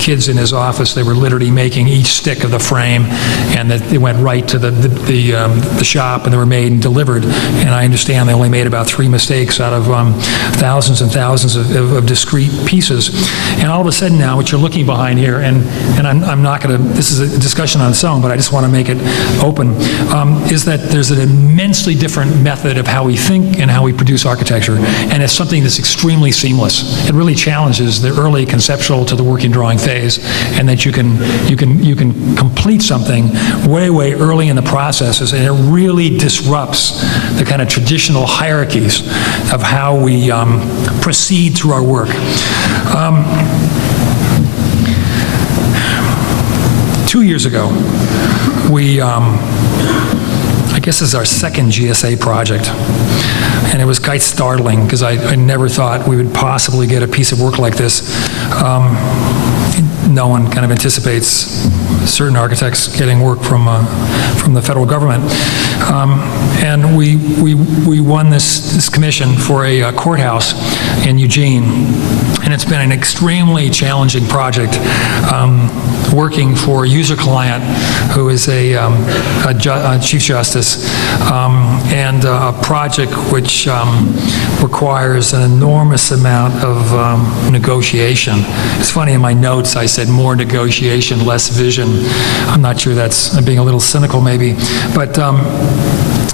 kids in his office. They were literally making each stick of the frame, and that they went right to the shop, and they were made and delivered. And I understand they only made about 3 mistakes out of thousands and thousands of discrete pieces. And all of a sudden now, what you're looking behind here, and I'm not going to, this is a discussion on its own, but I just want to make it open, is that there's an immensely different method of how we think and how we produce architecture, and it's something that's extremely seamless. It really challenges the early conceptual to the working drawing phase, and that you can complete something way early in the processes, and it really disrupts the kind of traditional hierarchies of how we proceed through our work. 2 years ago, we, I guess this is our second GSA project, and it was quite startling because I never thought we would possibly get a piece of work like this. No one kind of anticipates certain architects getting work from the federal government. And we won this commission for a courthouse in Eugene, and it's been an extremely challenging project, working for a user client who is a Chief Justice, and a project which requires an enormous amount of negotiation. It's funny, in my notes I said more negotiation, less vision. I'm not sure that's being a little cynical maybe, but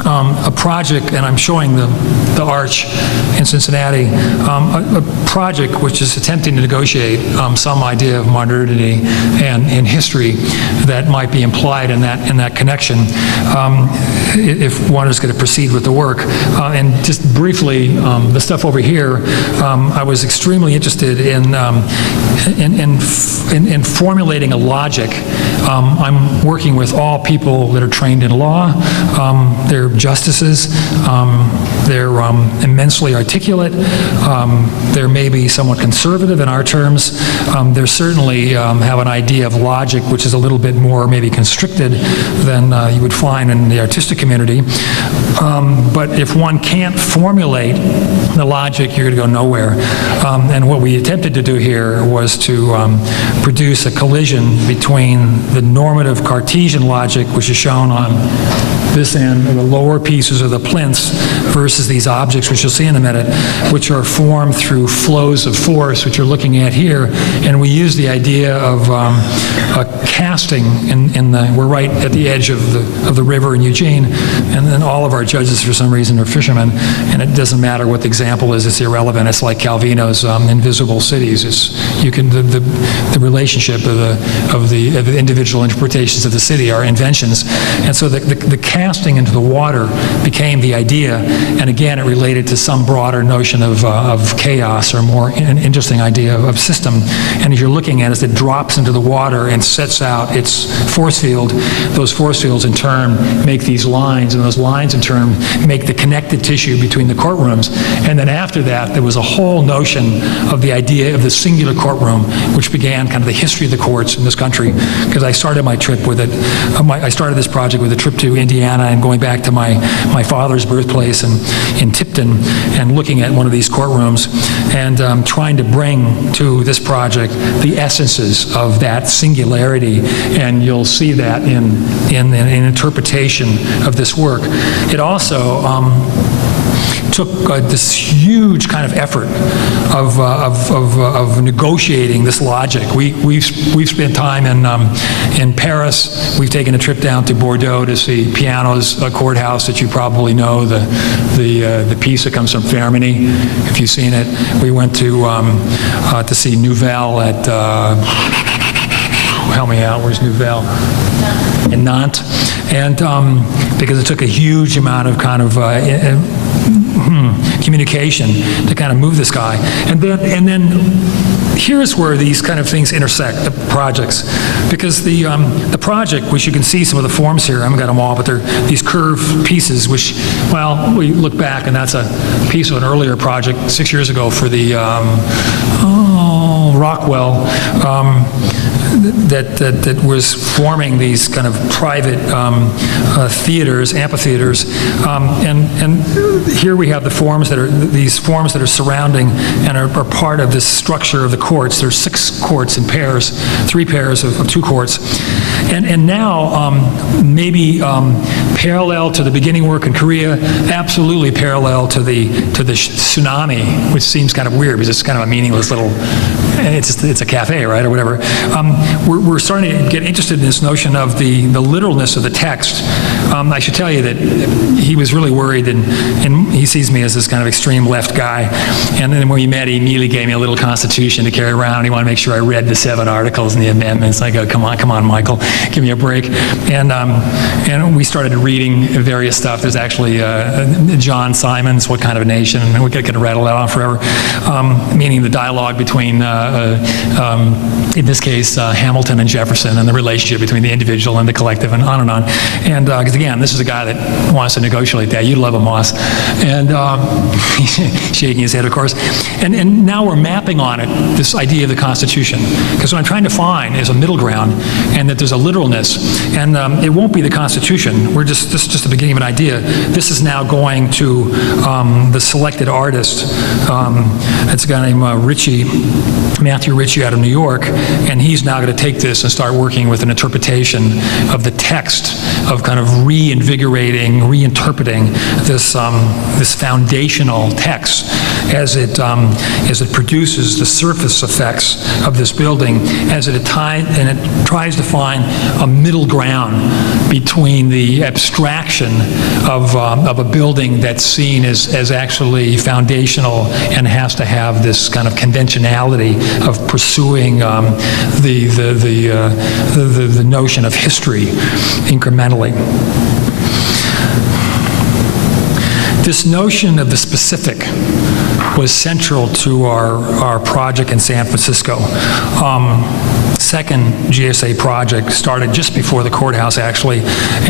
a project, and I'm showing the arch in Cincinnati, a project which is attempting to negotiate some idea of modernity and in history that might be implied in that connection, if one is going to proceed with the work. And just briefly, the stuff over here, I was extremely interested in formulating a logic. I'm working with all people that are trained in law. They're justices. They're immensely articulate. They're maybe somewhat conservative in our terms. They certainly have an idea of logic which is a little bit more maybe constricted than you would find in the artistic community. But if one can't formulate the logic, you're going to go nowhere. And what we attempted to do here was to produce a collision between the normative Cartesian logic, which is shown on this end, the lower pieces of the plinths, versus these objects, which you'll see in a minute, which are formed through flows of force, which you're looking at here. And we use the idea of a casting we're right at the edge of the river in Eugene, and then all of our judges, for some reason, are fishermen, and it doesn't matter what the example is, it's irrelevant. It's like Calvino's Invisible Cities. It's, you can, the relationship of the individual interpretations of the city are inventions. And so the casting into the water became the idea, and again, it related to some broader notion of chaos, or more an interesting idea of system. And as you're looking at it, as it drops into the water and sets out its force field, those force fields in turn make these lines, and those lines in turn make the connective tissue between the courtrooms. And then after that, there was a whole notion of the idea of the singular courtroom, which began kind of the history of the courts in this country, because I started my trip with it. I started this project with a trip to Indiana and going back to my father's birthplace in Tipton, and looking at one of these courtrooms and trying to bring to this project the essences of that singularity. And you'll see that in interpretation of this work. It also took took this huge kind of effort of negotiating this logic. We've spent time in Paris. We've taken a trip down to Bordeaux to see Piano's courthouse that you probably know, the piece that comes from Fermini, if you've seen it. We went to see Nouvelle at, help me out, where's Nouvelle? In Nantes. And because it took a huge amount of kind of communication to kind of move this guy. And then here's where these kind of things intersect, the projects. Because the project, which you can see some of the forms here, I haven't got them all, but they're these curved pieces, which, well, we look back, and that's a piece of an earlier project 6 years ago for the Rockwell, that was forming these kind of private theaters, amphitheaters, and here we have the forms that are these forms that are surrounding and are part of this structure of the courts. There's 6 courts in pairs, 3 pairs of 2 courts, and now maybe parallel to the beginning work in Korea, absolutely parallel to the tsunami, which seems kind of weird because it's kind of a meaningless little. It's a cafe, right, or whatever. We're starting to get interested in this notion of the literalness of the text. I should tell you that he was really worried, and he sees me as this kind of extreme left guy. And then when we met, he immediately gave me a little constitution to carry around. He wanted to make sure I read the 7 articles and the amendments. I go, come on, Michael, give me a break. And we started reading various stuff. There's actually John Simon's What Kind of a Nation, and we could rattle that on forever, meaning the dialogue between in this case, Hamilton and Jefferson, and the relationship between the individual and the collective, and on and on. And because again, this is a guy that wants to negotiate that. You'd love him, Moss. And he's shaking his head, of course. And now we're mapping on it this idea of the Constitution, because what I'm trying to find is a middle ground, and that there's a literalness. And it won't be the Constitution. This is just the beginning of an idea. This is now going to the selected artist. It's a guy named Matthew Ritchie out of New York, and he's now going to take this and start working with an interpretation of the text, of kind of reinvigorating, reinterpreting this foundational text as it produces the surface effects of this building, as it tries to find a middle ground between the abstraction of a building that's seen as actually foundational and has to have this kind of conventionality of pursuing the notion of history incrementally. This notion of the specific was central to our project in San Francisco. Second GSA project started just before the courthouse, actually,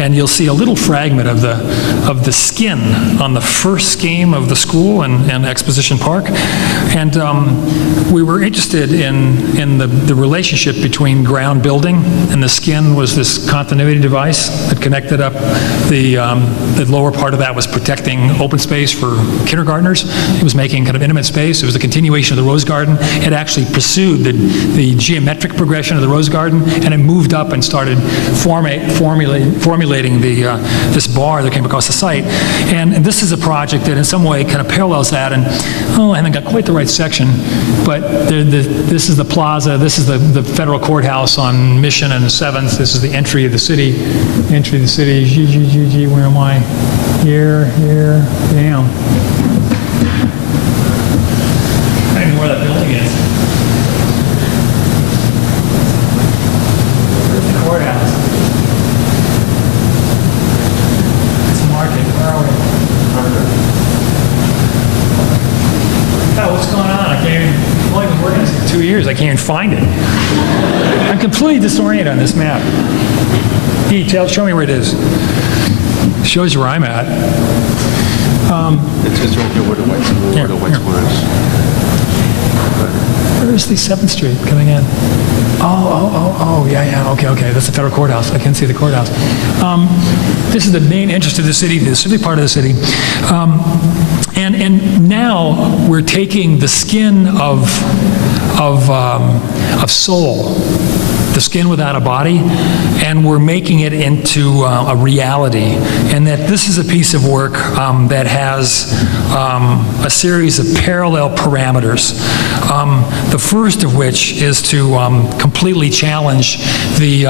and you'll see a little fragment of the skin on the first scheme of the school and Exposition Park. And we were interested in the relationship between ground building and the skin. Was this continuity device that connected up the lower part of that was protecting open space for kindergartners. It was making kind of intimate space. It was a continuation of the Rose Garden. It actually pursued the geometric progression of the Rose Garden, and it moved up and started formulating this bar that came across the site. And this is a project that in some way kind of parallels that, and I haven't got quite the right section, but this is the plaza, this is the federal courthouse on Mission and 7th, this is the entry of the city, where am I? Here, damn. I don't even know where that building is. Where's the courthouse? It's Market. Where are we? Oh, what's going on? I can't even, well, I've been working on this for 2 years. I can't even find it. I'm completely disoriented on this map. Hey, show me where it is. Shows you where I'm at. It's right here where the white square is. Where's the 7th Street coming in? Oh, yeah, okay. That's the federal courthouse. I can see the courthouse. This is the main interest of the city part of the city. And now we're taking the skin of Seoul the skin without a body, and we're making it into a reality. And that this is a piece of work that has a series of parallel parameters. The first of which is to completely challenge the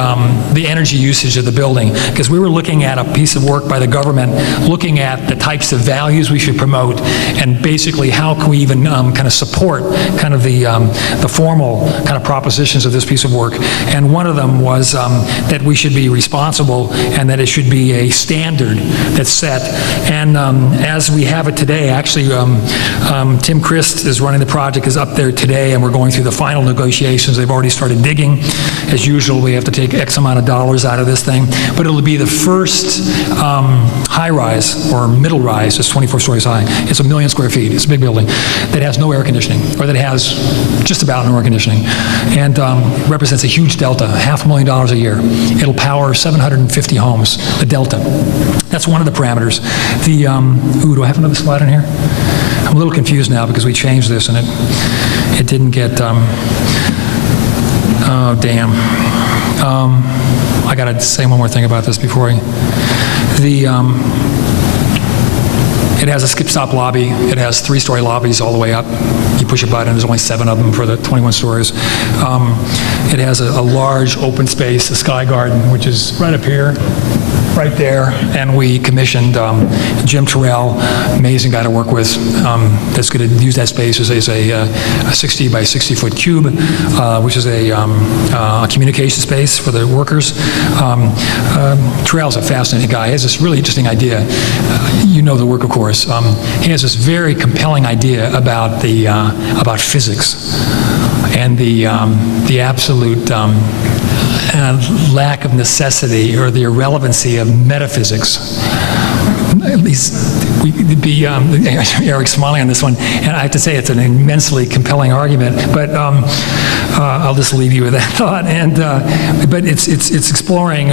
energy usage of the building, because we were looking at a piece of work by the government looking at the types of values we should promote, and basically how can we even kind of support kind of the formal kind of propositions of this piece of work. And one of them was that we should be responsible and that it should be a standard that's set. And as we have it today, actually Tim Christ is running the project, is up there today, and we're going through the final negotiations. They've already started digging. As usual, we have to take X amount of dollars out of this thing, but it'll be the first high-rise or middle-rise. It's 24 stories high. It's 1 million square feet. It's a big building that has no air conditioning, or that has just about no air conditioning, and represents a huge delta, $500,000 a year. It'll power 750 homes, the delta. That's one of the parameters. The, ooh, do I have another slide in here? I'm a little confused now because we changed this and it didn't get, oh, damn. I got to say one more thing about this before it has a skip-stop lobby. It has 3-story lobbies all the way up. You push a button, there's only 7 of them for the 21 stories. It has a large open space, a sky garden, which is right up here, right there, and we commissioned Jim Terrell, amazing guy to work with, that's going to use that space as a 60 by 60 foot cube, which is a communication space for the workers. Terrell's a fascinating guy. He has this really interesting idea. You know the work, of course. He has this very compelling idea about about physics and the absolute lack of necessity or the irrelevancy of metaphysics. At least Eric's smiling on this one, and I have to say it's an immensely compelling argument, but I'll just leave you with that thought. And but it's exploring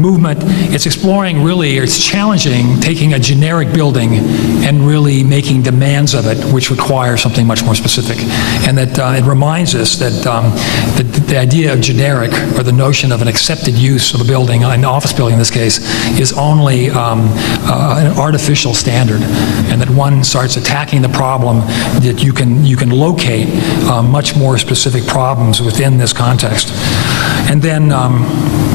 movement. It's exploring really, or it's challenging taking a generic building and really making demands of it, which require something much more specific. And that it reminds us that the idea of generic, or the notion of an accepted use of a building, an office building in this case, is only an artificial standard, and that one starts attacking the problem that you can locate much more specific problems within this context. And then,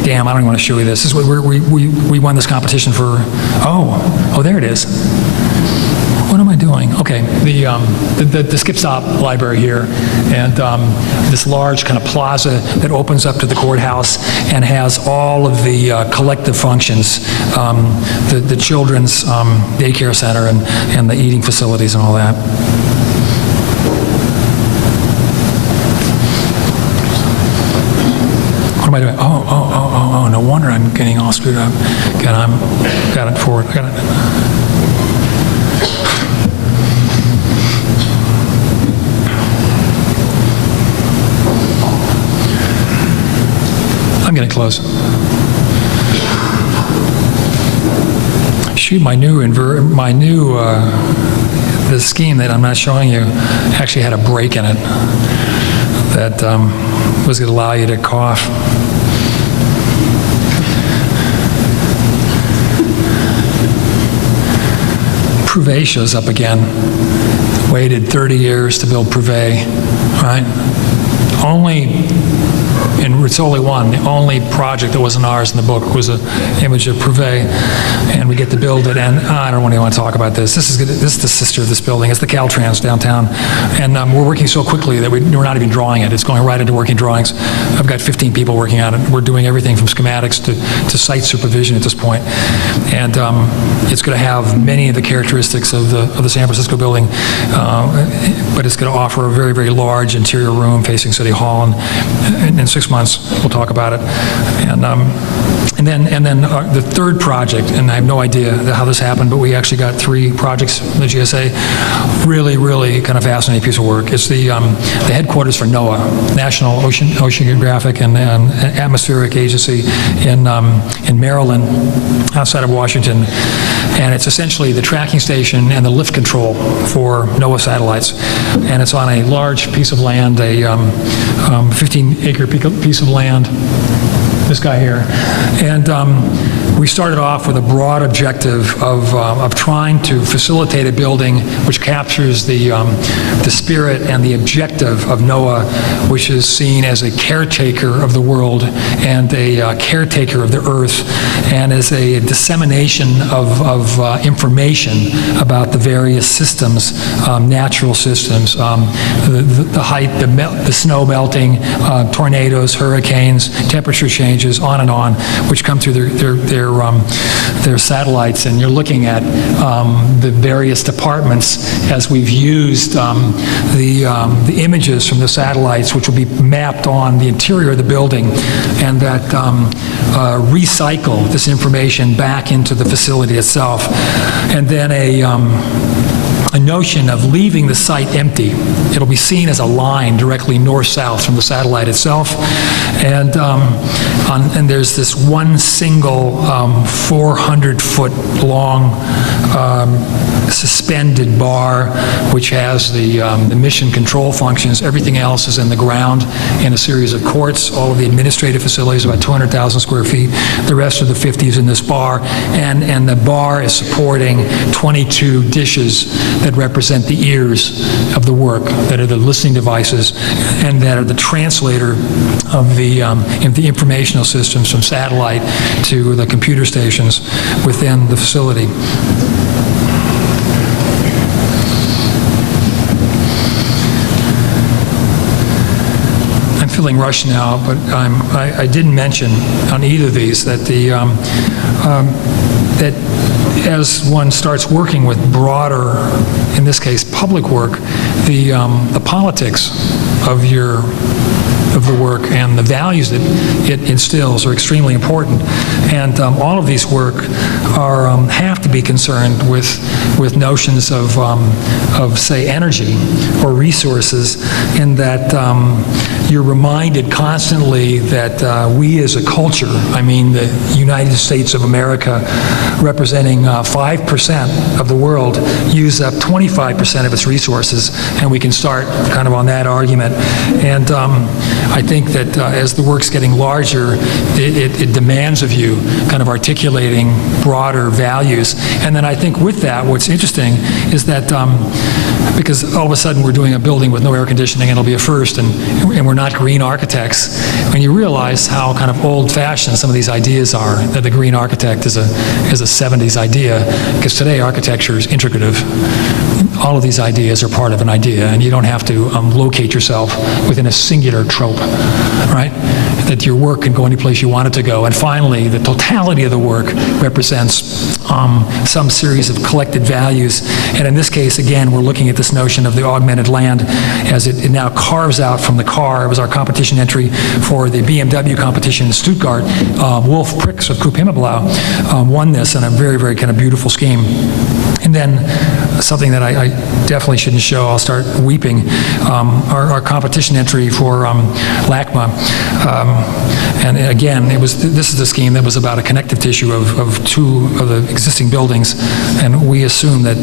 damn, I don't even want to show you this. This is what we won this competition for. Oh, there it is. What am I doing? Okay, the Skip Stop library here, and this large kind of plaza that opens up to the courthouse and has all of the collective functions, the children's daycare center and the eating facilities and all that. What am I doing? Oh, no wonder I'm getting all screwed up. Got it forward. I got it. I'm getting close. Shoot, the scheme that I'm not showing you actually had a break in it that was going to allow you to cough. Privé shows up again. Waited 30 years to build Privé, right? It's only one. The only project that wasn't ours in the book was an image of Privé, and we get to build it. And I don't really want to talk about this. This is the sister of this building. It's the Caltrans downtown, and we're working so quickly that we're not even drawing it. It's going right into working drawings. I've got 15 people working on it. We're doing everything from schematics to site supervision at this point, and it's going to have many of the characteristics of the San Francisco building, but it's going to offer a very, very large interior room facing City Hall, and in 6 months we'll talk about it. And And then the third project, and I have no idea how this happened, but we actually got 3 projects from the GSA. Really, really kind of fascinating piece of work. It's the headquarters for NOAA, National Oceanographic and Atmospheric Agency in Maryland, outside of Washington. And it's essentially the tracking station and the lift control for NOAA satellites. And it's on a large piece of land, a 15-acre piece of land, this guy here. And we started off with a broad objective of trying to facilitate a building which captures the spirit and the objective of NOAA, which is seen as a caretaker of the world and a caretaker of the Earth, and as a dissemination of information about the various systems, natural systems, the height, the snow melting, tornadoes, hurricanes, temperature changes, on and on, which come through their satellites. And you're looking at the various departments as we've used the images from the satellites, which will be mapped on the interior of the building, and that recycle this information back into the facility itself. And then a notion of leaving the site empty. It'll be seen as a line directly north-south from the satellite itself. And there's this one single 400-foot long suspended bar, which has the mission control functions. Everything else is in the ground in a series of courts. All of the administrative facilities, about 200,000 square feet. The rest of the 50 is in this bar. And the bar is supporting 22 dishes that represent the ears of the work, that are the listening devices, and that are the translator of the informational systems from satellite to the computer stations within the facility. I'm feeling rushed now, but I didn't mention on either of these that that as one starts working with broader, in this case, public work, the politics of the work and the values that it instills are extremely important. And all of these work have to be concerned with notions of say, energy or resources, in that you're reminded constantly that we as a culture, I mean the United States of America, representing 5% of the world, use up 25% of its resources, and we can start kind of on that argument. And I think that as the work's getting larger, it demands of you kind of articulating broader values. And then I think with that, what's interesting is that because all of a sudden we're doing a building with no air conditioning, and it'll be a first, and we're not green architects, when you realize how kind of old-fashioned some of these ideas are, that the green architect is a 70s idea, because today architecture is integrative. All of these ideas are part of an idea, and you don't have to locate yourself within a singular trope, right? That your work can go any place you want it to go. And finally, the totality of the work represents some series of collected values. And in this case, again, we're looking at this notion of the augmented land as it now carves out from the car. It was our competition entry for the BMW competition in Stuttgart. Wolf Prix of Krupp Himmelblau won this in a very, very kind of beautiful scheme. And then something that I definitely shouldn't show, I'll start weeping, our competition entry for LACMA. And again, this is a scheme that was about a connective tissue of 2 of the existing buildings, and we assumed that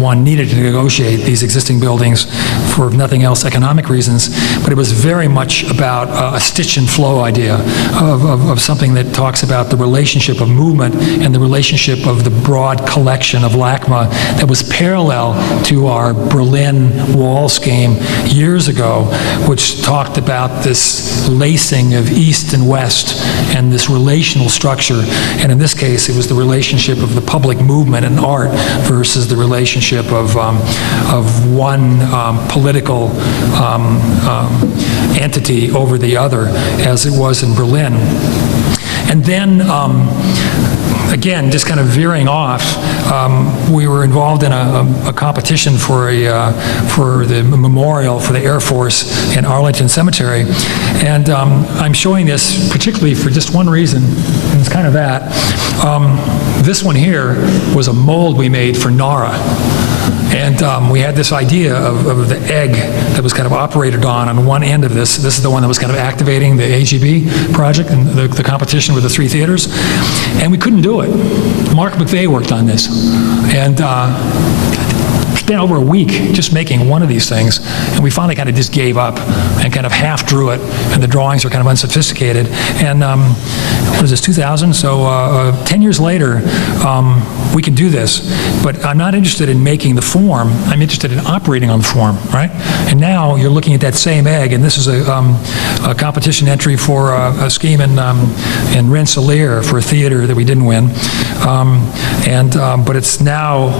one needed to negotiate these existing buildings for, if nothing else, economic reasons, but it was very much about a stitch and flow idea of something that talks about the relationship of movement and the relationship of the broad collection of LACMA that was parallel to our Berlin wall scheme years ago, which talked about this lacing of east and west and this relational structure. And in this case, it was the relationship of the public movement and art versus the relationship of one political entity over the other, as it was in Berlin. And then, again, just kind of veering off, we were involved in a competition for the memorial for the Air Force in Arlington Cemetery. And I'm showing this particularly for just one reason, and it's kind of that. This one here was a mold we made for NARA. And we had this idea of the egg that was kind of operated on one end of this. This is the one that was kind of activating the AGB project and the competition with the 3 theaters. And we couldn't do it. Mark McVeigh worked on this. And spent over a week just making one of these things, and we finally kind of just gave up and kind of half drew it, and the drawings were kind of unsophisticated. And what is this, 2000? So 10 years later, we can do this, but I'm not interested in making the form. I'm interested in operating on the form, right? And now you're looking at that same egg, and this is a competition entry for a scheme in Rensselaer for a theater that we didn't win. But it's now,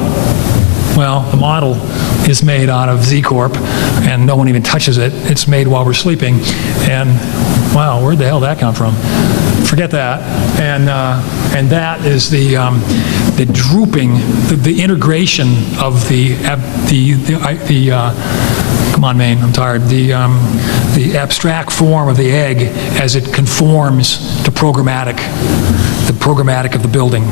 well, the model is made out of Z Corp, and no one even touches it. It's made while we're sleeping, and wow, where'd the hell did that come from? Forget that. And that is the drooping, the integration of the come on, Mayne, I'm tired. The abstract form of the egg as it conforms to programmatic, the programmatic of the building.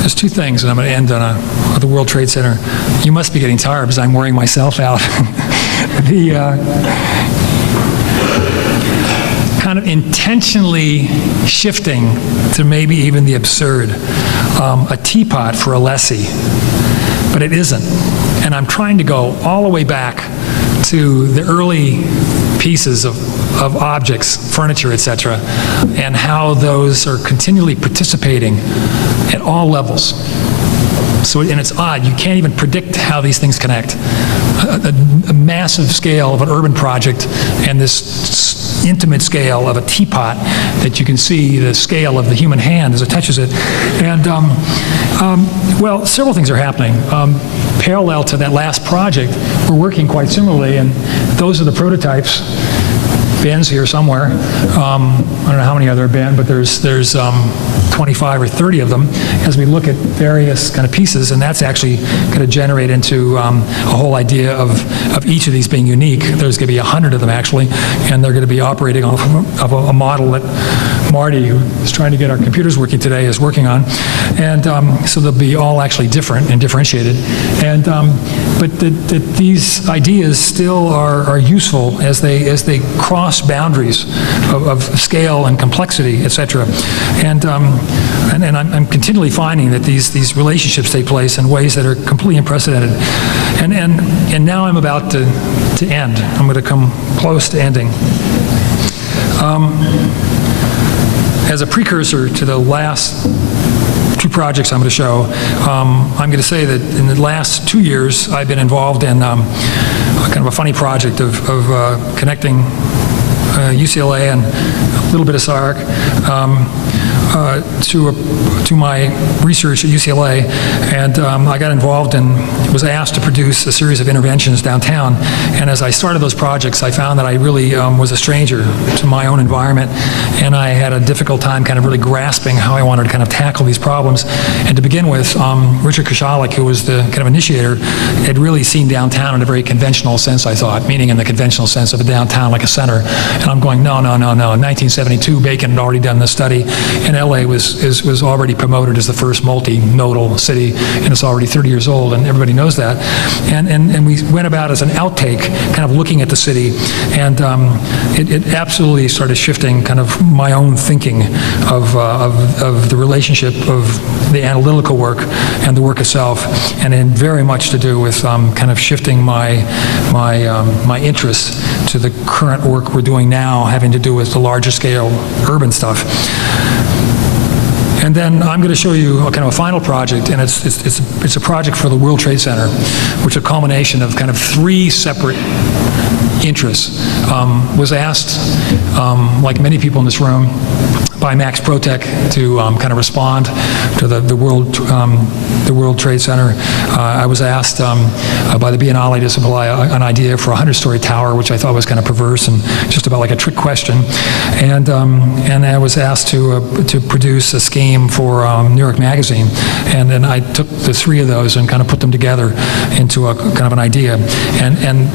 There's 2 things, and I'm going to end on the World Trade Center. You must be getting tired because I'm wearing myself out. The kind of intentionally shifting to maybe even the absurd. A teapot for a lessee, but it isn't. And I'm trying to go all the way back to the early pieces of objects, furniture, etc., and how those are continually participating at all levels. So, and it's odd, you can't even predict how these things connect. A massive scale of an urban project and this intimate scale of a teapot that you can see the scale of the human hand as it touches it. And, well, several things are happening. Parallel to that last project, we're working quite similarly, and those are the prototypes. Ben's here somewhere. I don't know how many other Ben, but there's 25 or 30 of them as we look at various kind of pieces, and that's actually going to generate into a whole idea of each of these being unique. There's going to be 100 of them actually, and they're going to be operating off of a model that Marty, who is trying to get our computers working today, is working on. And so they'll be all actually different and differentiated. And but these ideas still are useful as they cross boundaries of scale and complexity, etc. And I'm continually finding that these relationships take place in ways that are completely unprecedented. And now I'm about to end. I'm going to come close to ending. As a precursor to the last 2 projects I'm going to show, I'm going to say that in the last 2 years I've been involved in kind of a funny project of connecting UCLA and a little bit of SCI-Arc to my research at UCLA, and I got involved and was asked to produce a series of interventions downtown. And as I started those projects, I found that I really was a stranger to my own environment, and I had a difficult time kind of really grasping how I wanted to kind of tackle these problems. And to begin with, Richard Koshalik, who was the kind of initiator, had really seen downtown in a very conventional sense, I thought, meaning in the conventional sense of a downtown like a center. And I'm going, no. In 1972, Bacon had already done this study, and LA was already promoted as the first multi-nodal city, and it's already 30 years old, and everybody knows that. And we went about as an outtake, kind of looking at the city, and it absolutely started shifting kind of my own thinking of the relationship of the analytical work and the work itself, and it had very much to do with kind of shifting my interest to the current work we're doing now, having to do with the larger scale urban stuff. And then I'm going to show you a kind of a final project, and it's a project for the World Trade Center, which is a culmination of kind of 3 separate interests. Was asked, like many people in this room, by Max Protek to kind of respond to the World Trade Center. I was asked by the Biennale to supply an idea for a 100-story tower, which I thought was kind of perverse and just about like a trick question. And I was asked to produce a scheme for New York Magazine. And then I took the three of those and kind of put them together into a kind of an idea.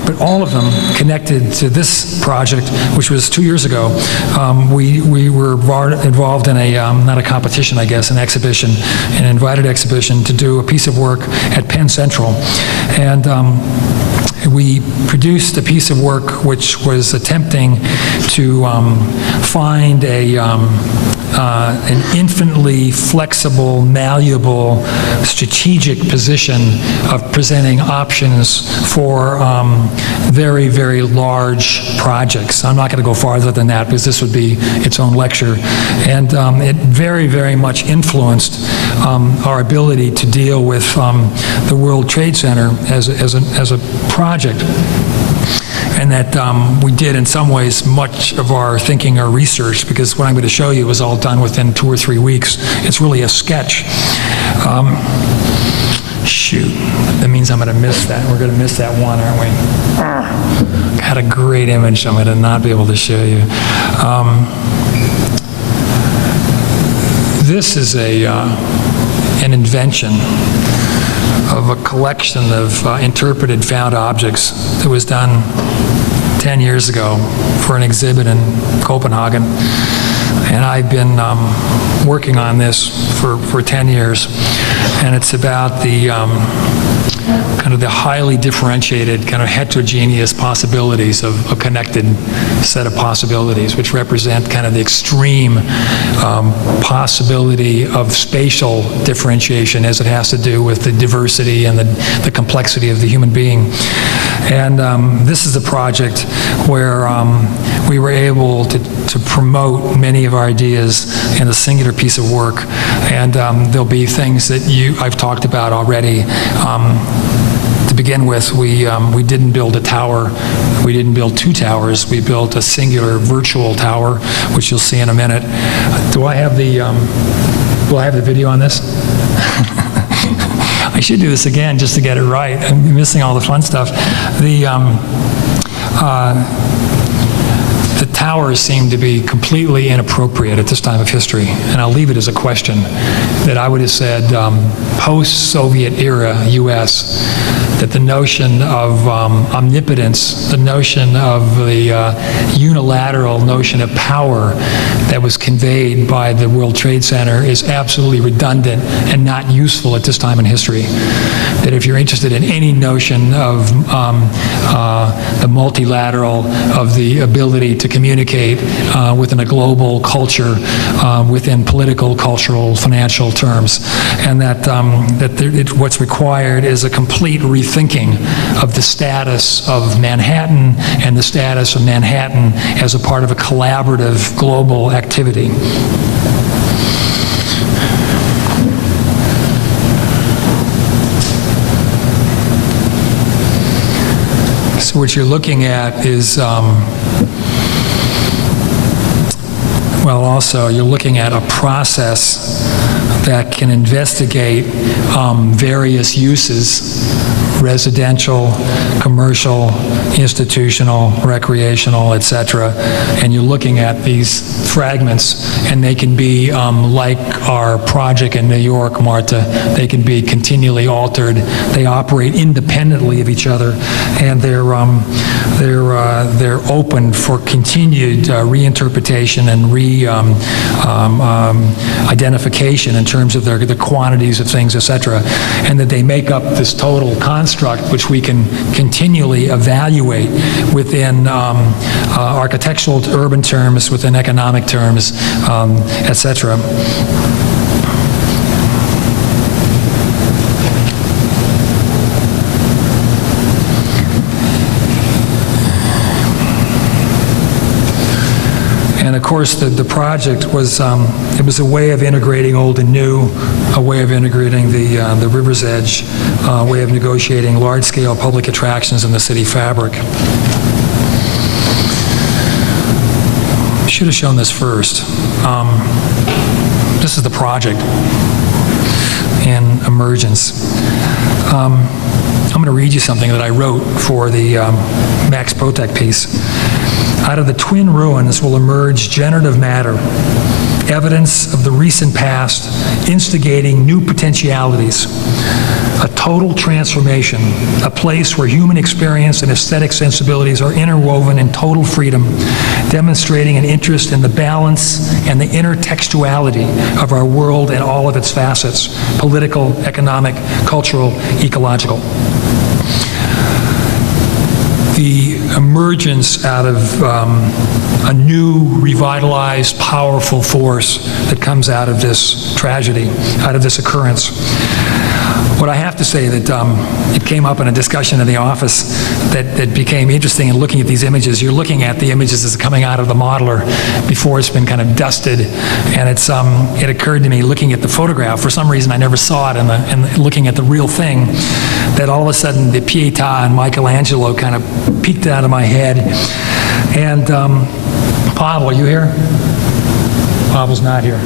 But all of them connected to this project, which was 2 years ago. We were involved in a, not a competition, I guess, an exhibition, an invited exhibition to do a piece of work at Penn Central. And we produced a piece of work which was attempting to find an infinitely flexible, malleable, strategic position of presenting options for very, very large projects. I'm not going to go farther than that because this would be its own lecture. And it very, very much influenced our ability to deal with the World Trade Center as a project. And that we did, in some ways, much of our thinking or research, because what I'm going to show you was all done within 2 or 3 weeks. It's really a sketch. Shoot, that means I'm going to miss that. We're going to miss that one, aren't we? Got a great image I'm going to not be able to show you. This is an invention of a collection of interpreted found objects that was done 10 years ago for an exhibit in Copenhagen. And I've been working on this for 10 years. And it's about the kind of the highly differentiated, kind of heterogeneous possibilities of a connected set of possibilities, which represent kind of the extreme possibility of spatial differentiation as it has to do with the diversity and the complexity of the human being. And this is a project where we were able to promote many of our ideas in a singular piece of work. And there'll be things that I've talked about already. To begin with, we didn't build a tower. We didn't build 2 towers. We built a singular virtual tower, which you'll see in a minute. Do I have the video on this? I should do this again just to get it right. I'm missing all the fun stuff. The towers seem to be completely inappropriate at this time of history, and I'll leave it as a question that I would have said post-Soviet era U.S., that the notion of omnipotence, the notion of the unilateral notion of power that was conveyed by the World Trade Center is absolutely redundant and not useful at this time in history. That if you're interested in any notion of the multilateral, of the ability to communicate within a global culture, within political, cultural, financial terms, and that what's required is a complete rethinking of the status of Manhattan and the status of Manhattan as a part of a collaborative global activity. So what you're looking at is, also you're looking at a process that can investigate various uses: residential, commercial, institutional, recreational, etc. And you're looking at these fragments, and they can be like our project in New York, Marta. They can be continually altered. They operate independently of each other, and they're open for continued reinterpretation and identification in terms of the quantities of things, etc. And that they make up this total construct which we can continually evaluate within architectural to urban terms, within economic terms, etc. And of course, the project was it was a way of integrating old and new, a way of integrating the river's edge, a way of negotiating large-scale public attractions in the city fabric. should have shown this first. This is the project in emergence. I'm going to read you something that I wrote for the Max Protek piece. Out of the twin ruins will emerge generative matter, evidence of the recent past, instigating new potentialities, a total transformation, a place where human experience and aesthetic sensibilities are interwoven in total freedom, demonstrating an interest in the balance and the intertextuality of our world and all of its facets, political, economic, cultural, ecological. The emergence out of a new, revitalized, powerful force that comes out of this tragedy, out of this occurrence. What I have to say that it came up in a discussion in the office that became interesting in looking at these images. You're looking at the images as coming out of the modeler before it's been kind of dusted, and it occurred to me looking at the photograph. For some reason, I never saw it, and looking at the real thing, that all of a sudden the Pietà and Michelangelo kind of peeked out of my head. And Pavel, are you here? Pavel's not here.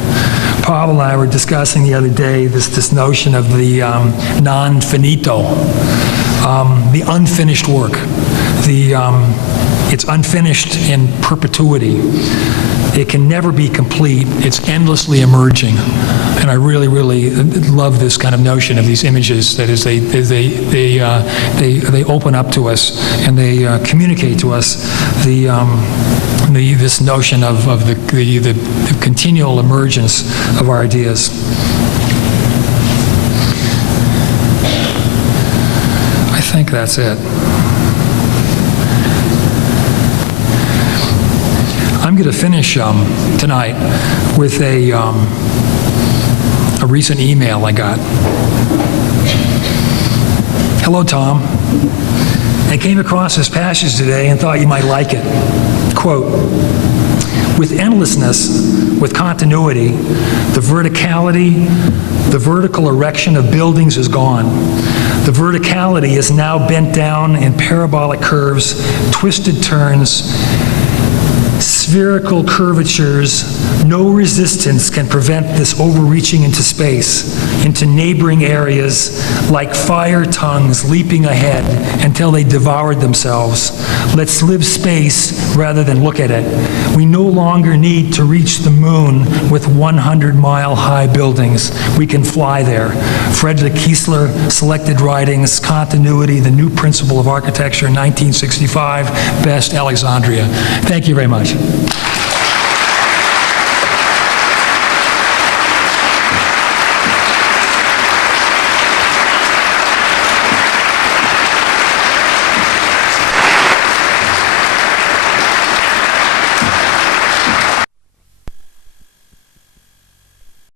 Pavel and I were discussing the other day this notion of the non-finito, the unfinished work. It's unfinished in perpetuity. It can never be complete. It's endlessly emerging. And I really, really love this kind of notion of these images, that is, they open up to us and they communicate to us this notion of the continual emergence of our ideas. I think that's it. I'm going to finish tonight with a recent email I got. Hello, Tom. I came across this passage today and thought you might like it. Quote, with endlessness, with continuity, the verticality, the vertical erection of buildings is gone. The verticality is now bent down in parabolic curves, twisted turns, spherical curvatures. No resistance can prevent this overreaching into space, into neighboring areas, like fire tongues leaping ahead until they devoured themselves. Let's live space rather than look at it. We no longer need to reach the moon with 100-mile-high buildings. We can fly there. Frederick Kiesler, Selected Writings, Continuity, the New Principle of Architecture, 1965, Best, Alexandria. Thank you very much.